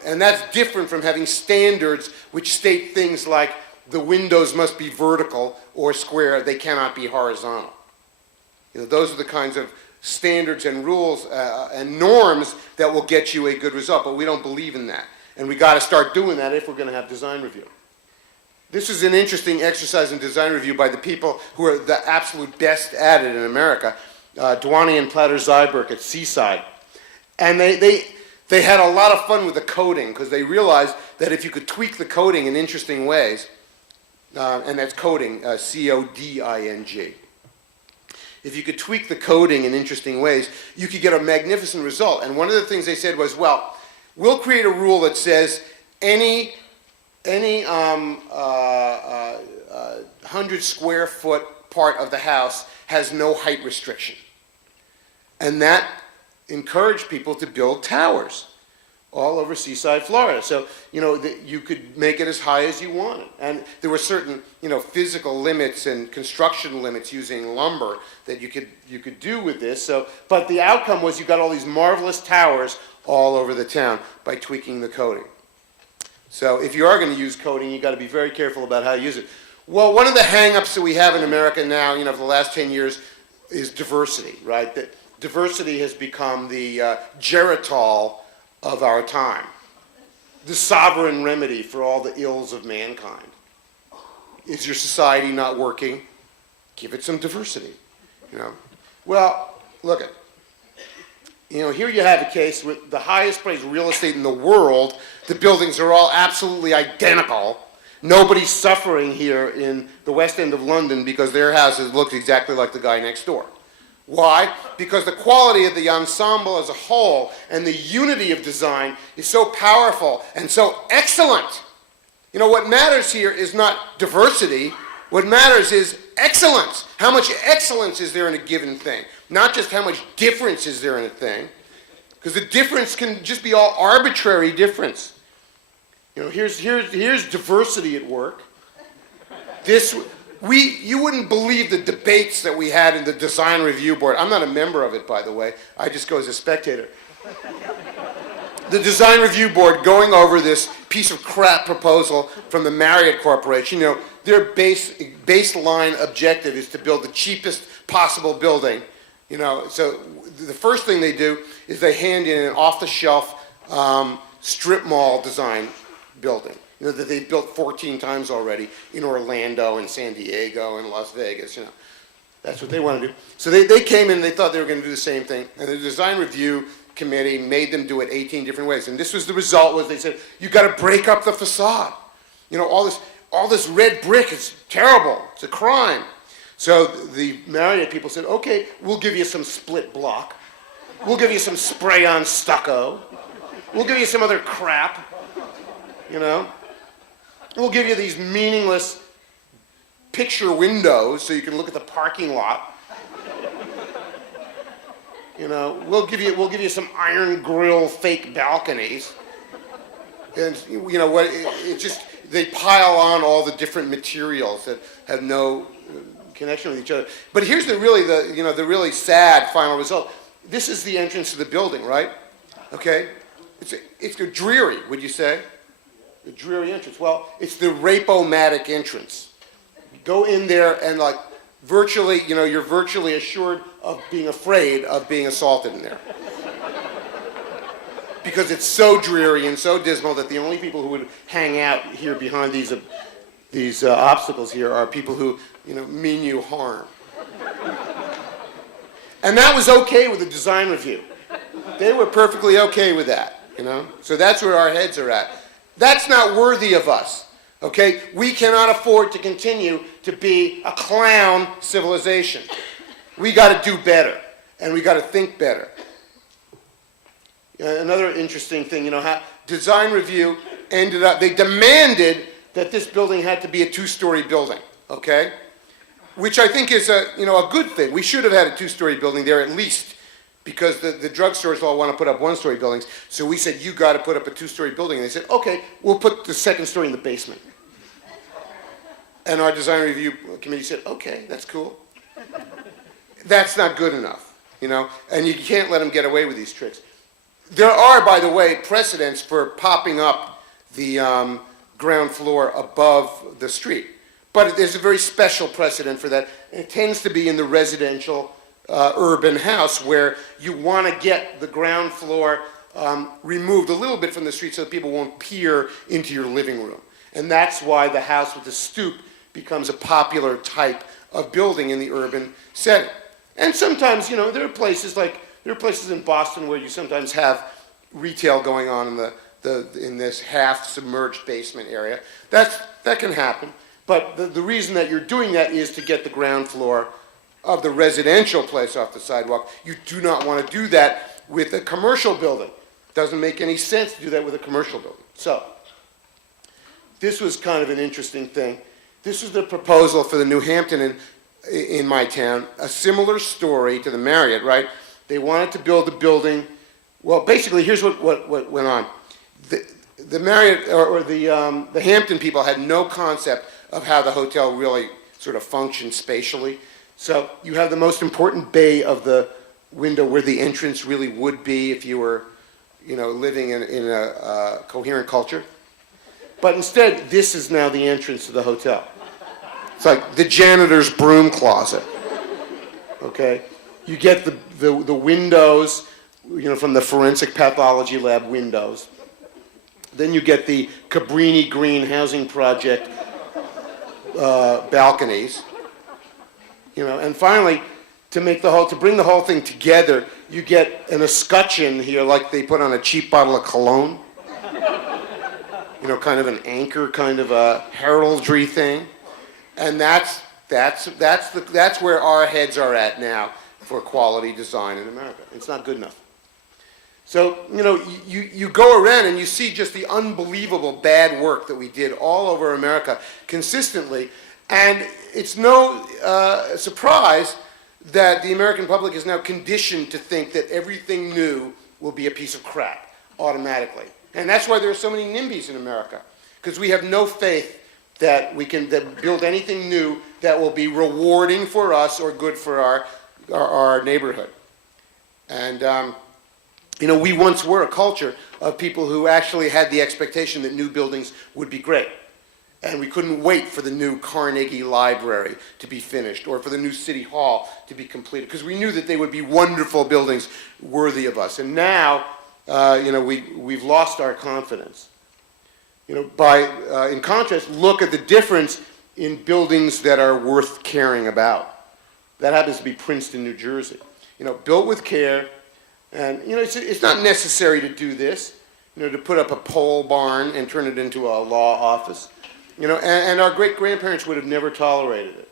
And that's different from having standards which state things like the windows must be vertical or square, they cannot be horizontal. Those are the kinds of standards and rules and norms that will get you a good result, but we don't believe in that. And we got to start doing that if we're going to have design review. This is an interesting exercise in design review by the people who are the absolute best at it in America, Dwani and Platter-Zyberk at Seaside. And they had a lot of fun with the coding because they realized that if you could tweak the coding in interesting ways, and that's coding, C-O-D-I-N-G. If you could tweak the coding in interesting ways, you could get a magnificent result. And one of the things they said was, well, we'll create a rule that says any 100 square foot part of the house has no height restriction. And that encouraged people to build towers all over Seaside, Florida. So, you could make it as high as you wanted. And there were certain, physical limits and construction limits using lumber that you could do with this. So, but the outcome was you got all these marvelous towers all over the town by tweaking the coding. So if you are going to use coding, you've got to be very careful about how you use it. Well, one of the hang-ups that we have in America now, for the last 10 years, is diversity, right? That diversity has become the Geritol of our time, the sovereign remedy for all the ills of mankind. Is your society not working? Give it some diversity, Well, look at, here you have a case with the highest priced real estate in the world. The buildings are all absolutely identical. Nobody's suffering here in the West End of London because their houses look exactly like the guy next door. Why? Because the quality of the ensemble as a whole and the unity of design is so powerful and so excellent. What matters here is not diversity. What matters is excellence. How much excellence is there in a given thing? Not just how much difference is there in a thing. Because the difference can just be all arbitrary difference. Here's diversity at work. You wouldn't believe the debates that we had in the design review board. I'm not a member of it, by the way. I just go as a spectator. The design review board going over this piece of crap proposal from the Marriott Corporation. Their baseline objective is to build the cheapest possible building. So the first thing they do is they hand in an off-the-shelf strip mall design building. That they've built 14 times already in Orlando and San Diego and Las Vegas, That's what they want to do. So they came in and they thought they were going to do the same thing. And the design review committee made them do it 18 different ways. And this was the result was they said, you got to break up the facade. All this red brick is terrible. It's a crime. So the Marriott people said, okay, we'll give you some split block. We'll give you some spray-on stucco. We'll give you some other crap. We'll give you these meaningless picture windows so you can look at the parking lot. We'll give you some iron grill fake balconies. And what? They pile on all the different materials that have no connection with each other. But here's the really sad final result. This is the entrance to the building, right? Okay, it's dreary, would you say? The dreary entrance. Well, it's the rape-o-matic entrance. go in there and like virtually, you're virtually assured of being afraid of being assaulted in there. Because it's so dreary and so dismal that the only people who would hang out here behind these obstacles here are people who, mean you harm. And that was okay with the design review. They were perfectly okay with that, So that's where our heads are at. That's not worthy of us, okay? We cannot afford to continue to be a clown civilization. We got to do better, and we got to think better. Another interesting thing, how design review ended up, they demanded that this building had to be a two-story building, okay? Which I think is a good thing. We should have had a two-story building there at least, because the drugstores all want to put up one-story buildings. So we said, you got to put up a two-story building. And they said, okay, we'll put the second story in the basement. And our design review committee said, okay, that's cool. That's not good enough, and you can't let them get away with these tricks. There are, by the way, precedents for popping up the ground floor above the street. But there's a very special precedent for that. It tends to be in the residential urban house where you want to get the ground floor removed a little bit from the street so that people won't peer into your living room. And that's why the house with the stoop becomes a popular type of building in the urban setting. And sometimes, there are places in Boston where you sometimes have retail going on in this half-submerged basement area. That can happen. But the reason that you're doing that is to get the ground floor of the residential place off the sidewalk. You do not want to do that with a commercial building. It doesn't make any sense to do that with a commercial building. So, this was kind of an interesting thing. This was the proposal for the New Hampton in my town, a similar story to the Marriott, right? They wanted to build a building. Well, basically, here's what went on. The Marriott or the Hampton people had no concept of how the hotel really sort of functioned spatially. So you have the most important bay of the window where the entrance really would be if you were, living in a coherent culture. But instead, this is now the entrance to the hotel. It's like the janitor's broom closet. Okay? You get the windows, from the forensic pathology lab windows. Then you get the Cabrini Green Housing Project balconies. And finally, to bring the whole thing together, you get an escutcheon here, like they put on a cheap bottle of cologne. Kind of an anchor, kind of a heraldry thing, and that's where our heads are at now for quality design in America. It's not good enough. So you go around and you see just the unbelievable bad work that we did all over America consistently, and it's no surprise that the American public is now conditioned to think that everything new will be a piece of crap automatically. And that's why there are so many NIMBYs in America, because we have no faith that we can build anything new that will be rewarding for us or good for our neighborhood. And we once were a culture of people who actually had the expectation that new buildings would be great. And we couldn't wait for the new Carnegie Library to be finished or for the new City Hall to be completed, because we knew that they would be wonderful buildings worthy of us. And now, we've lost our confidence. In contrast, look at the difference in buildings that are worth caring about. That happens to be Princeton, New Jersey. Built with care, and it's not necessary to do this. To put up a pole barn and turn it into a law office. And our great-grandparents would have never tolerated it.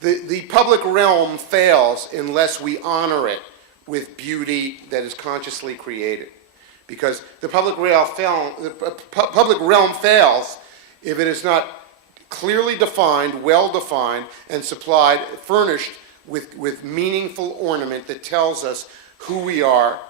The public realm fails unless we honor it with beauty that is consciously created. Because the public realm fails if it is not clearly defined, well-defined, and furnished with meaningful ornament that tells us who we are,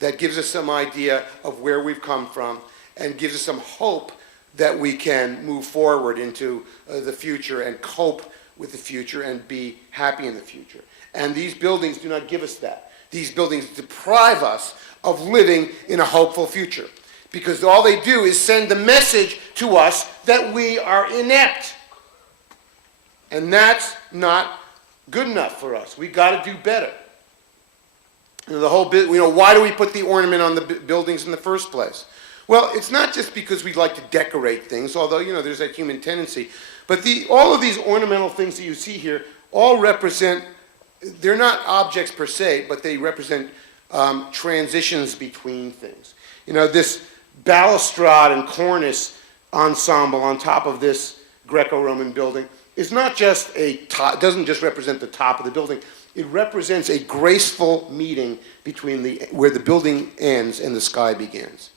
that gives us some idea of where we've come from, and gives us some hope that we can move forward into the future and cope with the future and be happy in the future. And these buildings do not give us that. These buildings deprive us of living in a hopeful future, because all they do is send the message to us that we are inept. And that's not good enough for us. We got to do better. The whole bit, why do we put the ornament on the buildings in the first place? Well, it's not just because we like to decorate things, although, there's that human tendency. But all of these ornamental things that you see here all represent, they're not objects per se, but they represent transitions between things. This balustrade and cornice ensemble on top of this Greco-Roman building is not just doesn't just represent the top of the building. It represents a graceful meeting between where the building ends and the sky begins.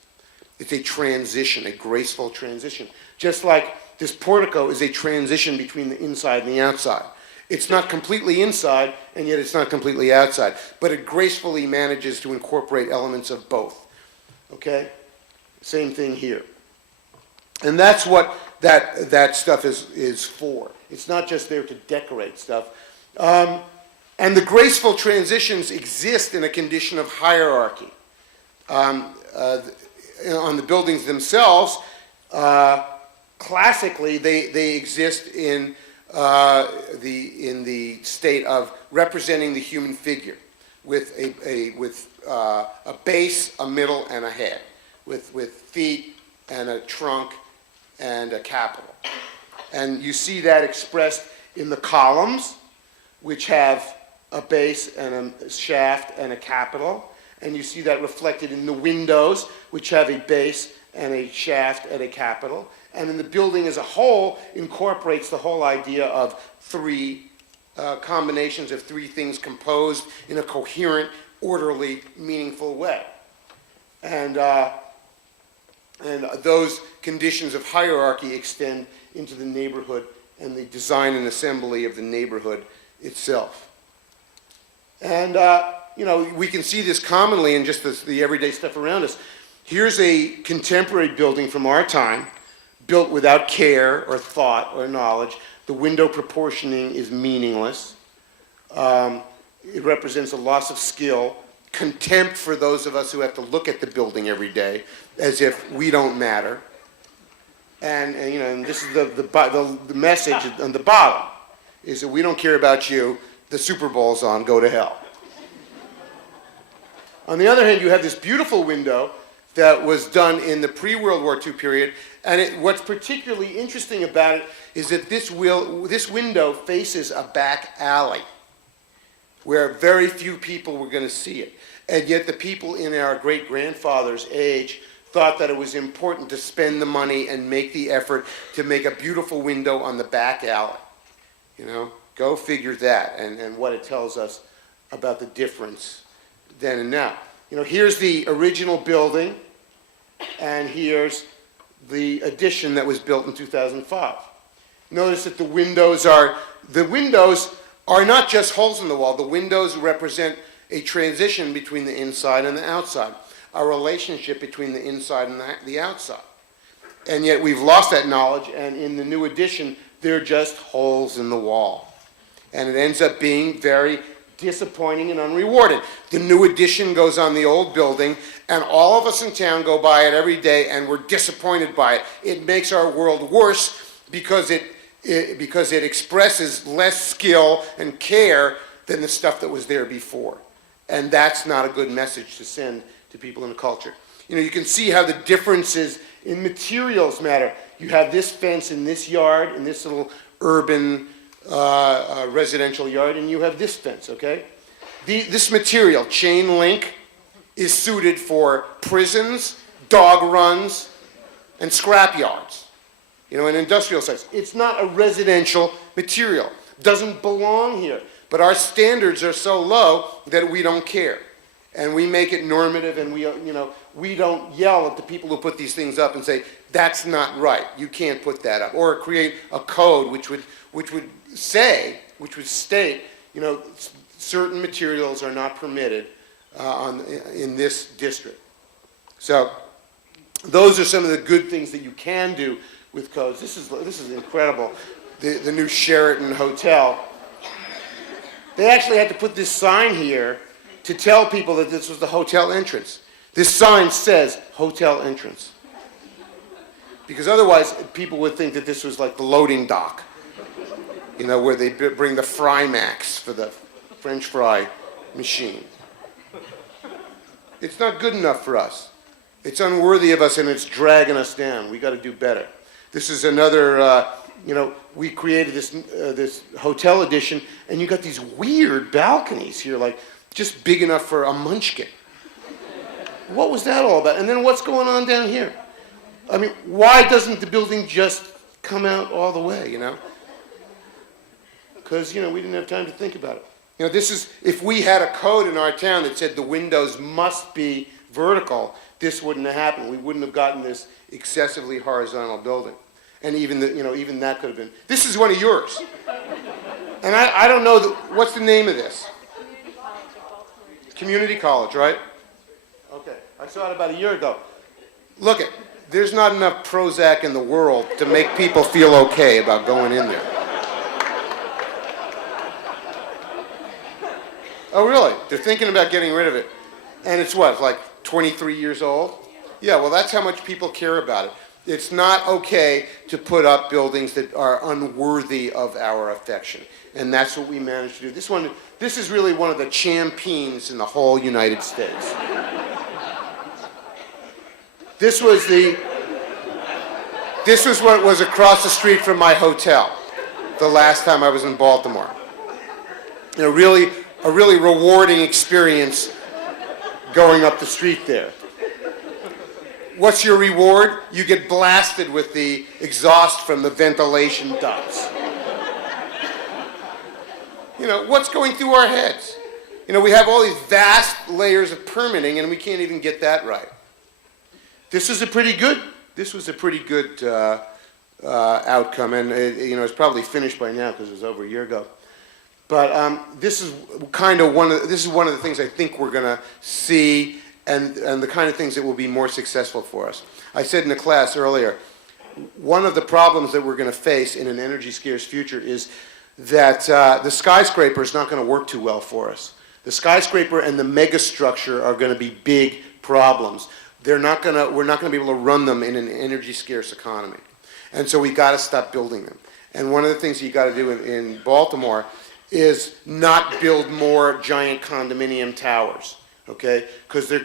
It's a transition, a graceful transition. Just like this portico is a transition between the inside and the outside. It's not completely inside, and yet it's not completely outside. But it gracefully manages to incorporate elements of both. Okay? Same thing here. And that's what that stuff is for. It's not just there to decorate stuff. And the graceful transitions exist in a condition of hierarchy. On the buildings themselves, classically, they exist in the state of representing the human figure with a base, a middle, and a head, with feet and a trunk and a capital. And you see that expressed in the columns, which have a base and a shaft and a capital. And you see that reflected in the windows, which have a base and a shaft and a capital. And in the building as a whole incorporates the whole idea of three combinations of three things composed in a coherent, orderly, meaningful way. And those conditions of hierarchy extend into the neighborhood and the design and assembly of the neighborhood itself. And we can see this commonly in just the everyday stuff around us. Here's a contemporary building from our time, built without care or thought or knowledge. The window proportioning is meaningless. It represents a loss of skill, contempt for those of us who have to look at the building every day as if we don't matter. And this is the message on the bottom, is that we don't care about you. The Super Bowl's on, go to hell. On the other hand, you have this beautiful window that was done in the pre-World War II period, and what's particularly interesting about it is that this window faces a back alley where very few people were going to see it. And yet the people in our great-grandfather's age thought that it was important to spend the money and make the effort to make a beautiful window on the back alley. Go figure that, and what it tells us about the difference then and now. Here's the original building, and here's the addition that was built in 2005. Notice that the windows are not just holes in the wall. The windows represent a transition between the inside and the outside, a relationship between the inside and the outside. And yet we've lost that knowledge, and in the new addition, they're just holes in the wall. And it ends up being very disappointing and unrewarded. The new addition goes on the old building, and all of us in town go by it every day, and we're disappointed by it. It makes our world worse because it expresses less skill and care than the stuff that was there before. And that's not a good message to send to people in the culture. You can see how the differences in materials matter. You have this fence in this yard, in this little urban residential yard, and you have this fence, okay? This material, chain link, is suited for prisons, dog runs, and scrap yards, in industrial sites. It's not a residential material. Doesn't belong here. But our standards are so low that we don't care. And we make it normative, and we don't yell at the people who put these things up and say, that's not right, you can't put that up. Or create a code which would state, certain materials are not permitted in this district. So those are some of the good things that you can do with codes. This is incredible. The new Sheraton Hotel. They actually had to put this sign here to tell people that this was the hotel entrance. This sign says hotel entrance. Because otherwise, people would think that this was like the loading dock. you know, where they bring the Frymax for the French fry machine. It's not good enough for us. It's unworthy of us, and it's dragging us down. We got to do better. This is another, you know, we created this hotel edition, and you got these weird balconies here, like just big enough for a munchkin. What was that all about? And then what's going on down here? I mean, why doesn't the building just come out all the way, you know? Because, you know, we didn't have time to think about it. You know, this is, if we had a code in our town that said the windows must be vertical, this wouldn't have happened. We wouldn't have gotten this excessively horizontal building. And even, you know, even that could have been. This is one of yours. And I don't know, what's the name of this? Community College, right? Okay, I saw it about a year ago. Look it, there's not enough Prozac in the world to make people feel okay about going in there. Oh, really? They're thinking about getting rid of it. And it's what, like 23 years old? Yeah, well, that's how much people care about it. It's not okay to put up buildings that are unworthy of our affection. And that's what we managed to do. This is really one of the champions in the whole United States. This was what was across the street from my hotel the last time I was in Baltimore. You know, a really rewarding experience going up the street there. What's your reward? You get blasted with the exhaust from the ventilation ducts. You know, what's going through our heads? You know, we have all these vast layers of permitting and we can't even get that right. This was a pretty good outcome, and you know, it's probably finished by now because it was over a year ago. But this is one of the things I think we're going to see, and the kind of things that will be more successful for us. I said in the class earlier, one of the problems that we're going to face in an energy scarce future is that the skyscraper is not going to work too well for us. The skyscraper and the megastructure are going to be big problems. We're not going to be able to run them in an energy scarce economy. And so we've got to stop building them. And one of the things you got to do in Baltimore is not build more giant condominium towers, okay? Because they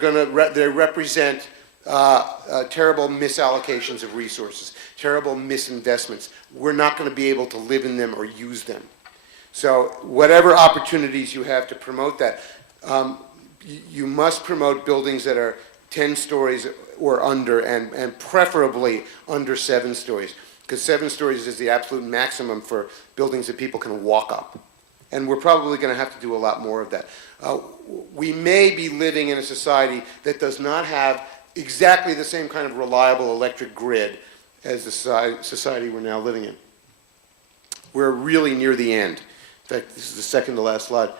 represent terrible misallocations of resources, terrible misinvestments. We're not going to be able to live in them or use them. So whatever opportunities you have to promote that, you must promote buildings that are 10 stories or under, and preferably under 7 stories, because 7 stories is the absolute maximum for buildings that people can walk up. And we're probably going to have to do a lot more of that. We may be living in a society that does not have exactly the same kind of reliable electric grid as the society we're now living in. We're really near the end. In fact, this is the second to last slide.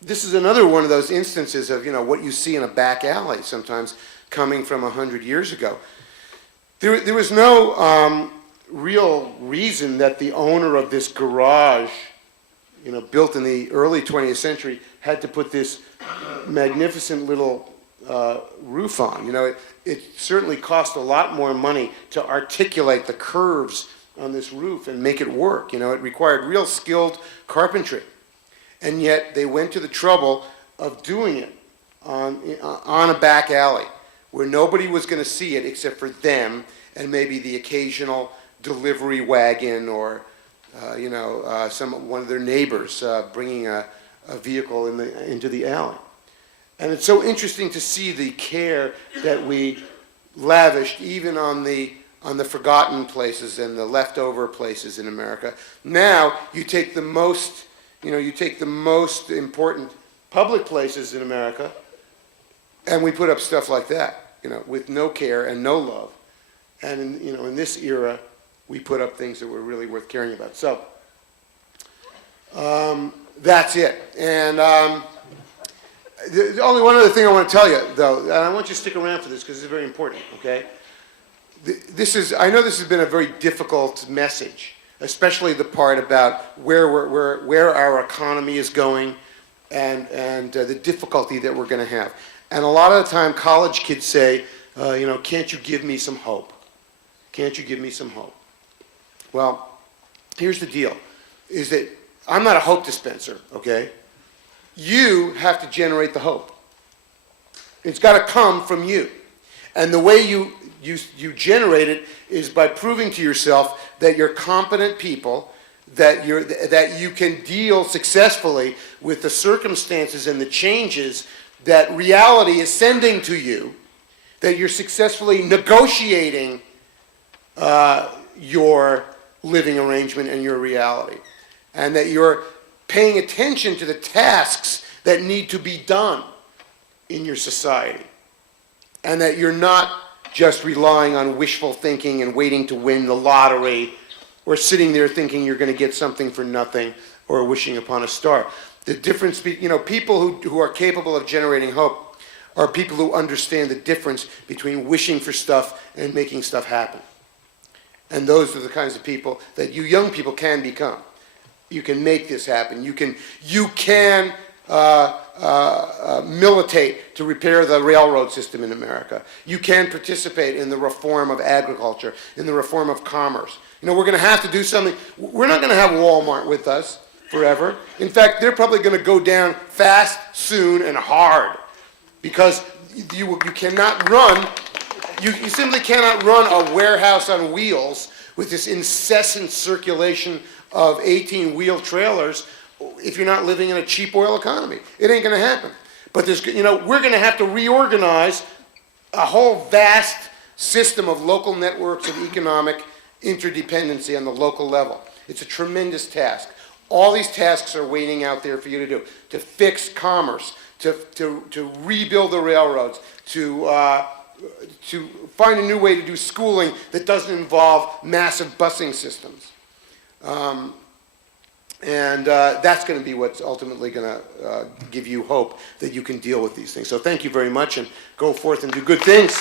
This is another one of those instances of, you know, what you see in a back alley sometimes coming from 100 years ago. There was no real reason that the owner of this garage, you know, built in the early 20th century, had to put this magnificent little roof on. You know, it certainly cost a lot more money to articulate the curves on this roof and make it work. You know, it required real skilled carpentry. And yet they went to the trouble of doing it on a back alley where nobody was going to see it except for them and maybe the occasional delivery wagon or one of their neighbors bringing a vehicle into the alley. And it's so interesting to see the care that we lavished even on the forgotten places and the leftover places in America. Now you take the most important public places in America, and we put up stuff like that, you know, with no care and no love. And in this era, we put up things that were really worth caring about. So that's it. And the only one other thing I want to tell you, though, and I want you to stick around for this because it's very important. Okay, I know this has been a very difficult message, especially the part about where our economy is going and the difficulty that we're going to have. And a lot of the time, college kids say, can't you give me some hope? Can't you give me some hope? Well, here's the deal. is that I'm not a hope dispenser, okay? You have to generate the hope. It's got to come from you. And the way you generate it is by proving to yourself that you're competent people, that you can deal successfully with the circumstances and the changes that reality is sending to you, that you're successfully negotiating your living arrangement and your reality, and that you're paying attention to the tasks that need to be done in your society, and that you're not just relying on wishful thinking and waiting to win the lottery, or sitting there thinking you're going to get something for nothing, or wishing upon a star. The difference, people who are capable of generating hope are people who understand the difference between wishing for stuff and making stuff happen. And those are the kinds of people that you young people can become. You can make this happen. You can militate to repair the railroad system in America. You can participate in the reform of agriculture, in the reform of commerce. You know, we're going to have to do something. We're not going to have Walmart with us forever. In fact, they're probably going to go down fast, soon, and hard, because you cannot run. You simply cannot run a warehouse on wheels with this incessant circulation of 18-wheel trailers if you're not living in a cheap oil economy. It ain't going to happen. But we're going to have to reorganize a whole vast system of local networks of economic interdependency on the local level. It's a tremendous task. All these tasks are waiting out there for you to do. To fix commerce, to rebuild the railroads, to find a new way to do schooling that doesn't involve massive busing systems. And that's going to be what's ultimately going to give you hope that you can deal with these things. So thank you very much, and go forth and do good things.